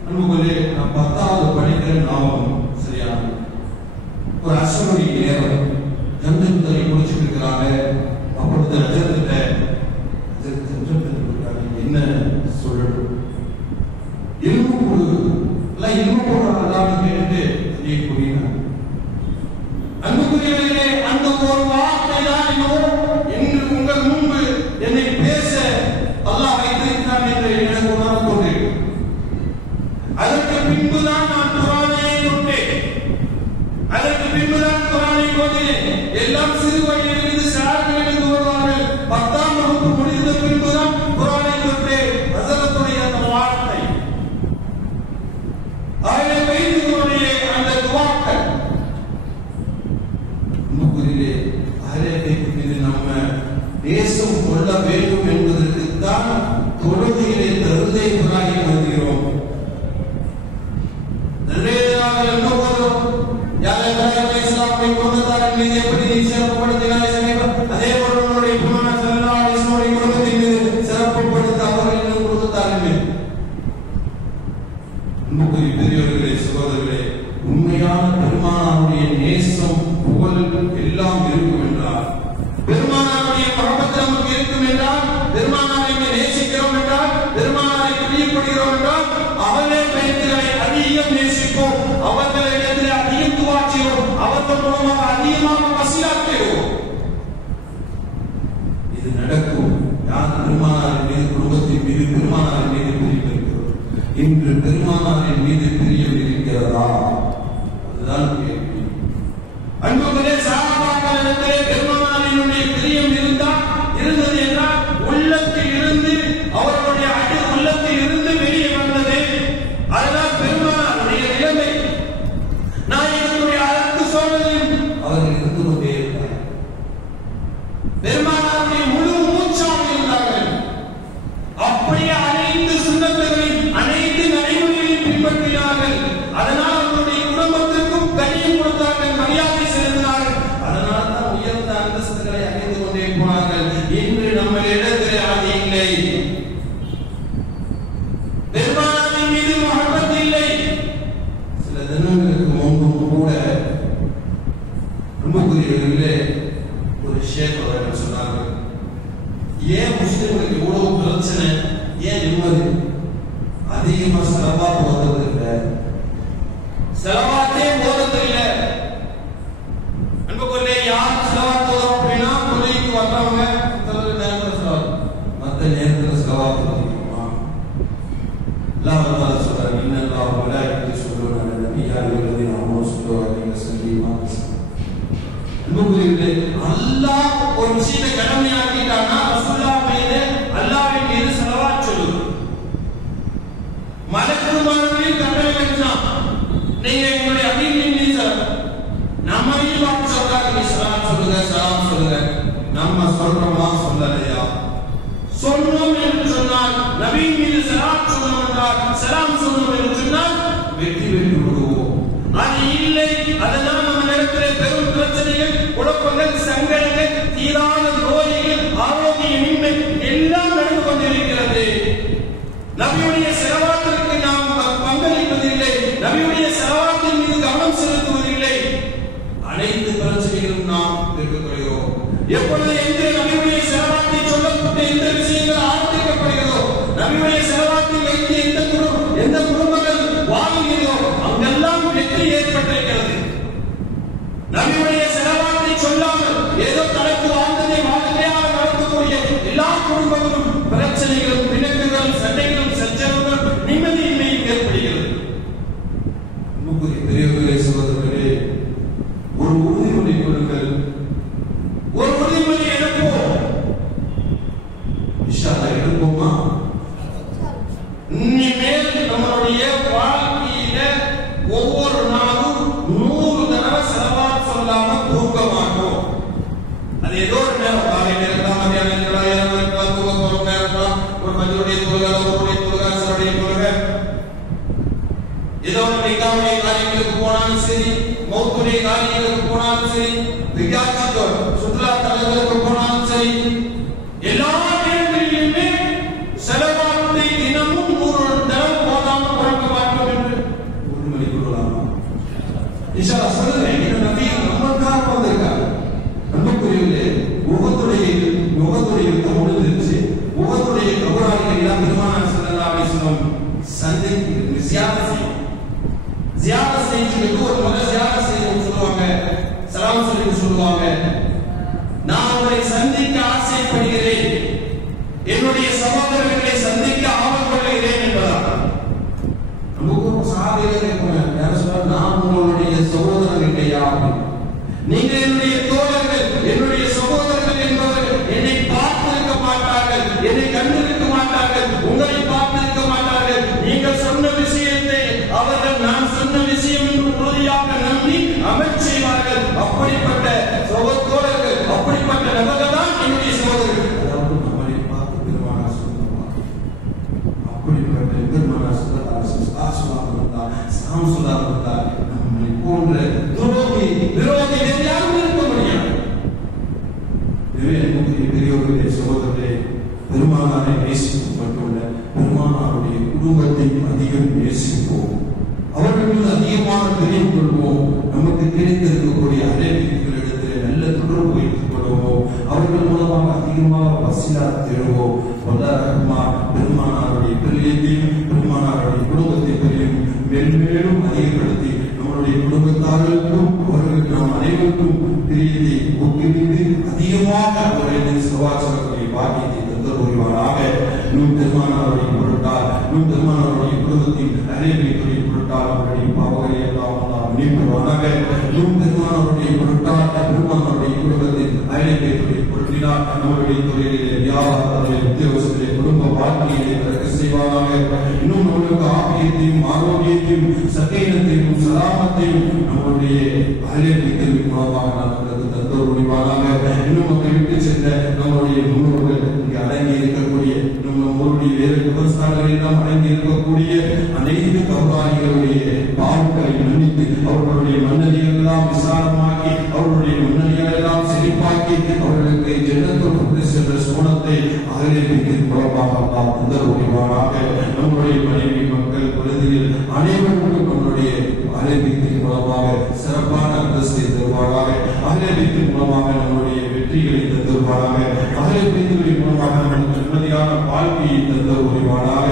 அன்புக்குள்ளே நான் 10வது படிக்கிற ஞாபகம் சரியான ஒரு அசமணி நேரம் ஜம்ஜம் தண்ணி குடிச்சிட்டு இருக்கிறாங்க. அப்பொழுது ஹஜ்ரத் ஜம்ஜம் தண்ணி கொடுக்குறாங்க, என்ன சொல்லணும், இரும்பு கொடு எல்லாம் இரும்பு போடுறாங்க கேட்டு நீ புரியுங்க. அன்புக்குரியவர்களே, அந்த ஒரு வார்த்தை தான் இன்று உங்கள் முன்பு என்னை பேச அல்லாஹ் வைத்திருக்கிறான் என்று எனக்கு உணர்ந்து கொண்டேன். அதற்கு பின்புதான் நான் குர்ஆனை தொட்டேன். அதற்கு பின்புதான் குர்ஆனை ஓதினேன். எல்லாம் சிறு வயதிலிருந்து சார்பிலிருந்து வருவார்கள். 10ஆம் வகுப்பு முடிந்த பின்புதான் குர்ஆனை தொட்டேன். ஹஸரத்துடைய அந்த வார்த்தை, ஆயிரம் வைத்தியருடைய அந்த துவாக்கள். அன்புக்குரியவர்களே, ஆயிரம் வைத்தியர் நம்ம தேசம் கொள்ள வேண்டும் என்பதற்குத்தான் தொழுகையிலே தருதை இப்ராஹிம் எழுதுகிறோம். எப்படி சிறப்புப்படுத்தினாலே அதே போல நம்முடைய பெருமானார் ஸல்லல்லாஹு அலைஹி வஸல்லம் குடும்பத்தின் மீது சிறப்புப்படுத்த அவர்கள் கொடுத்தார்கள். அன்புக்குரிய பெரியவர்களே, சகோதரர்களே, உண்மையான பெருமானாருடைய நேசம் புகழ் எல்லாம் இருக்கும் என்றால், பெருமானாருடைய மஹப்பத் நமக்கு இருக்கும் என்றால், பெருமானாரை நேசிக்கிறோம் என்றால், பெருமானாரை பிரியப்படுகிறோம் என்றால், அவர்களே பெயர்களை அதிகம் நேசிப்போம், அவர்களிடத்தில் அதிகம் துஆ செய்வோம், அவர்கள் மூலமாக அதிகமாக வஸீலாக்குவோம். இது நடக்கும். யார் பெருமானாரின் மீது, குடும்பத்தின் மீது, பெருமானாரின் மீது பிரியம் இருக்கிறோம். இன்று பெருமானாரின் மீது பிரியம் இருக்கிறதா? அதுதான் கேள்வி. அன்புக்குரிய சஹாபாக்களிடத்திலே பெருமானாரினுடைய பிரியம் இருந்தது என்றால் உள்ளத்தில் இருந்து, அவர்களுடைய அடி உள்ளத்தில் இருந்து வெளியே வந்தது. அதனால் பெருமானாருடைய நிலைமை நாயகனுடைய அழைத்து சோழனில் அவர்கள் இருந்து கொண்டே இருந்தார். பெருமானாருடைய முழு மூச்சாக இருந்தார்கள். அப்படியே அனைத்து சுன்னத்துகளின் அனைத்து நடைமுறைகளையும் பின்பற்றினார்கள். அதனால் அவர்களுடைய குடும்பத்திற்கும் கண்ணியம் கொடுத்தார்கள், மரியாதை செலுத்தினார்கள். அதனால் தான் உயர்ந்த அந்தஸ்துகளை அடைந்து கொண்டே போனார்கள். இன்று நம்ம இடத்திலே அது இல்லை. பெருமானாரின் மீது மஹப்பத் இல்லை. சில தினங்களுக்கு முன்பும் கூட அன்புக்குரியவர்களே, ஒரு ஷேக் அவர்கள் சொன்னார்கள், ஏன் முஸ்லிம்களுக்கு இவ்வளவு பிரச்சனை, ஏன் நிம்மதி, அதிகமா செலவாத் ஓதுறது இல்லை, செலவாத்தே ஓதுறது இல்லை. அன்புக்குள்ளே யார் செலவாத் ஓதுறோம் அப்படின்னா, தொழிலுக்கு வர்றவங்க நேரத்தில் செலவாத், மற்ற நேரத்தில் செலவாத் ஓதுமா அல்லாஹ் தஆலா சொல்றார் இன்னல்லாஹு வ மலாயிகத்து யுஸல்லூன அலன் நபி யா அய்யுஹல்லதீன ஆமனு ஸல்லு அலைஹி வஸல்லிமு அன்புக்குரியவர்களே, அல்லாஹ் ஒரு விஷயத்தை கடமையாக்கிட்டானா ரசூலுல்லாஹ் மீது அல்லாஹ்வின் மீது ஸலவாத் சொல்லு. மலக்குமார்களின் கட்டளை வச்சான், நீங்க எங்களுடைய அமீரின் மீது நம்ம மீது பார்த்து சொல்றாங்க, நீ ஸலவாத் சொல்லுங்க, ஸலாம் சொல்லுங்க. நம்ம சொல்றோமா சொல்லலையா? சொன்னோம் என்று சொன்னால் நபி மீது ஸலவாத் சொல்லணும் என்றால், ஸலாம் சொல்லணும் என்று சொன்னால் வெற்றி பெற்று விடுவோம். அது இல்லை, அதனால் நம்ம நேரத்தில் பெரும் பிரச்சனைகள், குழப்பங்கள், சங்கடங்கள், தீராத நோய்கள், ஆரோக்கியமின்மை எல்லாம் நடந்து கொண்டிருக்கிறது. நபியுடைய ஸலவாத்திற்கு நாம் பங்களிப்பதில்லை, நபியுடைய ஸலவாத்தின் மீது கவனம் செலுத்துவதில்லை. அனைத்து பிரச்சனைகளும் நாம் எதிர்கொள்கிறோம். எப்பொழுது எந்த நபியுடைய ஸலவாத்தை சொல்லப்பட்ட எந்த விஷயங்கள் ஆரம்பிக்கப்படுகிறதோ, நபியுடைய ஸலவாத்தில் வைத்து எந்த குடும்பங்கள் வாழ்கிறதோ அங்கெல்லாம் வெற்றி ஏற்பட்டிருக்கிறது. நபியுடைய ஸலவாத்தை சொல்லாமல் ஏதோ தனக்கு வாழ்ந்ததை வாழ்க்கையாக நடத்தக்கூடிய எல்லா குடும்பங்களும் பிரச்சனைகளும், பிணக்குகளும், சண்டைகளும், சச்சரவுகளும், நிம்மதியின்மையும் ஏற்படுகிறது. பெரியவர்களே, சகோதரர்களே, ஒரு உறுதிமொழி கொடுங்கள், ஒரு உறுதிமொழி எடுப்போம். இன்ஷா அல்லாஹ் எடுப்போமா? இனிமேல் நம்மளுடைய வாழ்க்கையில ஒவ்வொரு நாளும் 100 தடவை ஸலவாத் சொல்லாம தூங்க மாட்டோம். அது ஏதோ ஒரு நேரம், காலை நேரத்தில், மத்தியான நேரத்தில், இரவு நேரத்தில், தூங்க போற நேரத்தில், ஒரு மஜ்ருடைய தொழுகை, ஒரு தொழுகை, அஸ்ருடைய தொழுகை, ஏதோ ஒரு நிகாவுடைய காரியங்களுக்கு போனாலும் சரி, மௌத்துடைய காரியங்களுக்கு போனாலும் சரி, விகாசித்தோ சுற்றுலா தலங்களுக்கு போனாலும் சரி, எல்லா நேரங்களிலுமே ஸலவாத்தை தினமும் 100 தடவை போதாமல் பழக்க மாட்டோம் என்று உறுதிமொழி கொள்ளலாமா? இன்ஷா அல்லாஹ் சொல்லுங்க. இந்த நபி நமக்காக வந்திருக்காங்க. அன்புக்குரியவர்களே, உஹதுடைய யுத்தம் முடிஞ்சிருச்சு. உஹதுடைய கபராளிகள் எல்லாம் பெருமானார் ஸல்லல்லாஹு அலைஹி வஸல்லம் சந்திக்கு ஜியாரத் செய்து ஒரு முறை ஜியாரத் செய்து சொல்லுவாங்க, சலாம் சொல்லி சொல்லுவாங்க, நான் உங்களை சந்திக்க ஆசைப்படுகிறேன், என்னுடைய சகோதரர்களை சந்திக்க ஆவல் கொள்கிறேன் என்பதாக. நமக்கு ஒரு சாதிகள் கேட்பாங்க, யார் சொல்றாங்க, நான் உங்களுடைய சகோதரர் இல்லையா? நீங்க என்னுடைய தோழர்கள், என்னுடைய சகோதரர்கள் என்பவர்கள் என்னை பார்த்திருக்க மாட்டார்கள், என்னை கண்டிருக்க மாட்டார்கள், உங்களை பார்த்திருக்க மாட்டார்கள். நீங்கள் சொன்ன விஷயத்தை அவர்கள் நான் சொன்ன விஷயம் என்று உறுதியாக நம்பி அமல் செய்வார்கள். அப்படிப்பட்ட சகோதரர்கள், அப்படிப்பட்ட நபர்கள் தான் என்னுடைய சகோதரர்கள். அதாவது நம்மளை பார்த்து பெருமானார் சொல்லுவாங்க, அப்படிப்பட்ட பெருமானார் சொல்லாமல் நம்மை போன்ற துரோகி விரோதி யாரும் இருக்க முடியாது. பெரியவர்களே, சகோதரர்களே, பெருமானாரை நேசிப்பது மட்டுமல்ல, பெருமானாருடைய குடும்பத்தை அதிகம் நேசிப்போம், அவர்கள் மீது அதிகமாக தெரிந்து கொள்வோம். நமக்கு கிடைத்திருக்கக்கூடிய அழைப்பிகளிடத்தில் நல்ல தொடர்பு வைத்துக் கொள்வோம். அவர்கள் மூலமாக அதிகமாக வசீலா தேடுவோம். பெருமானாருடைய பிரியத்தையும் பெருமானாருடைய குடும்பத்தை பற்றியும் மென்மேலும் அதிகப்படுத்தி நம்முடைய குடும்பத்தார்களுக்கும் அவர்களுக்கு நாம் அனைவருக்கும் பிரியத்தை ஊக்குவித்து அதிகமாக அவர்களின் சவாச்சரக்கூடிய பாக்கியத்தை தந்தருவாராக. நம் பெருமானாருடைய பொருட்டால், நம் பெருமானாருடைய குடும்பத்தின் அனைவருடைய பொருட்டால் அவருடைய பாவங்களை எல்லாம் நீக்குவாராக. நம் பெருமானாருடைய பொருட்டால், பெருமானாருடைய குடும்பத்தின் அனைவருடைய பொருட்டினால் நம்முடைய தொழிலிலே, வியாபாரத்திலே, உத்தியோகத்திலே, குடும்ப வாழ்க்கையிலே பிறகு செய்வாராக. இன்னும் நம்மளுக்கு ஆபியத்தையும் ஆரோக்கியத்தையும் சகைனத்தையும் சலாமத்தையும் நம்முடைய அலையத்தின் மூலமாக நமக்கு தந்தருவாராக. இன்னும் நம்மை விட்டு சென்ற நம்முடைய முன்னோர்கள் இங்கே அடங்கி இருக்கக்கூடிய நம்மளுடைய வேறு விவசாயிகள் எல்லாம் அடங்கி இருக்கக்கூடிய அனைத்து கௌராணிகளுடைய பாவங்களை மன்னித்து அவர்களுடைய மன்னதிகள் எல்லாம் விசாலமாக்கி அவர்களுடைய மன்னதிகள் எல்லாம் செழிப்பாக்கி அவர்களுக்கு ஜன்னத்துல் ஃபிர்தௌஸ் என்ற சுவனத்தை அகலிப்பின் மூலமாக தந்தருவாராக. நம்முடைய மனைவி, மக்கள், குழந்தைகள் அனைவருக்கும் நம்முடைய அகலிப்பின் மூலமாக சிறப்பான அந்தஸ்தை தருவாராக. அகலிப்பின் மூலமாக நம்முடைய வெற்றிகளை தந்தருவாராக. அகலிப்பின் மூலமாக நமக்கு நிம்மதியான வாழ்க்கையை தந்தருவாராக.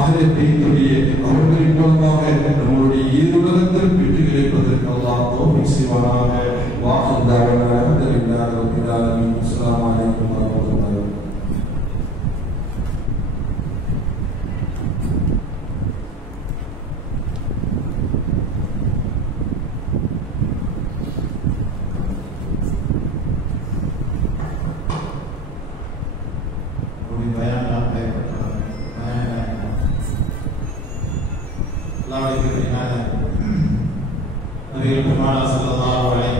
அகலிப்பினுடைய அவர்களின் மூலமாக நம்முடைய இருலகத்தில் வெற்றி கிடைப்பதற்கு அல்லாஹ் தௌஃபீக் செய்வாராக. வாஹிர் தஅவானா அல்ஹம்துலில்லாஹி ரப்பில் ஆலமீன். அஸ்ஸலாமு அலைக்கும் வரஹ்மத்துல்லாஹி. அல்லாஹ்வுடைய பெருமையான நபிகள் பெருமானார் ஸல்லல்லாஹு அலைஹி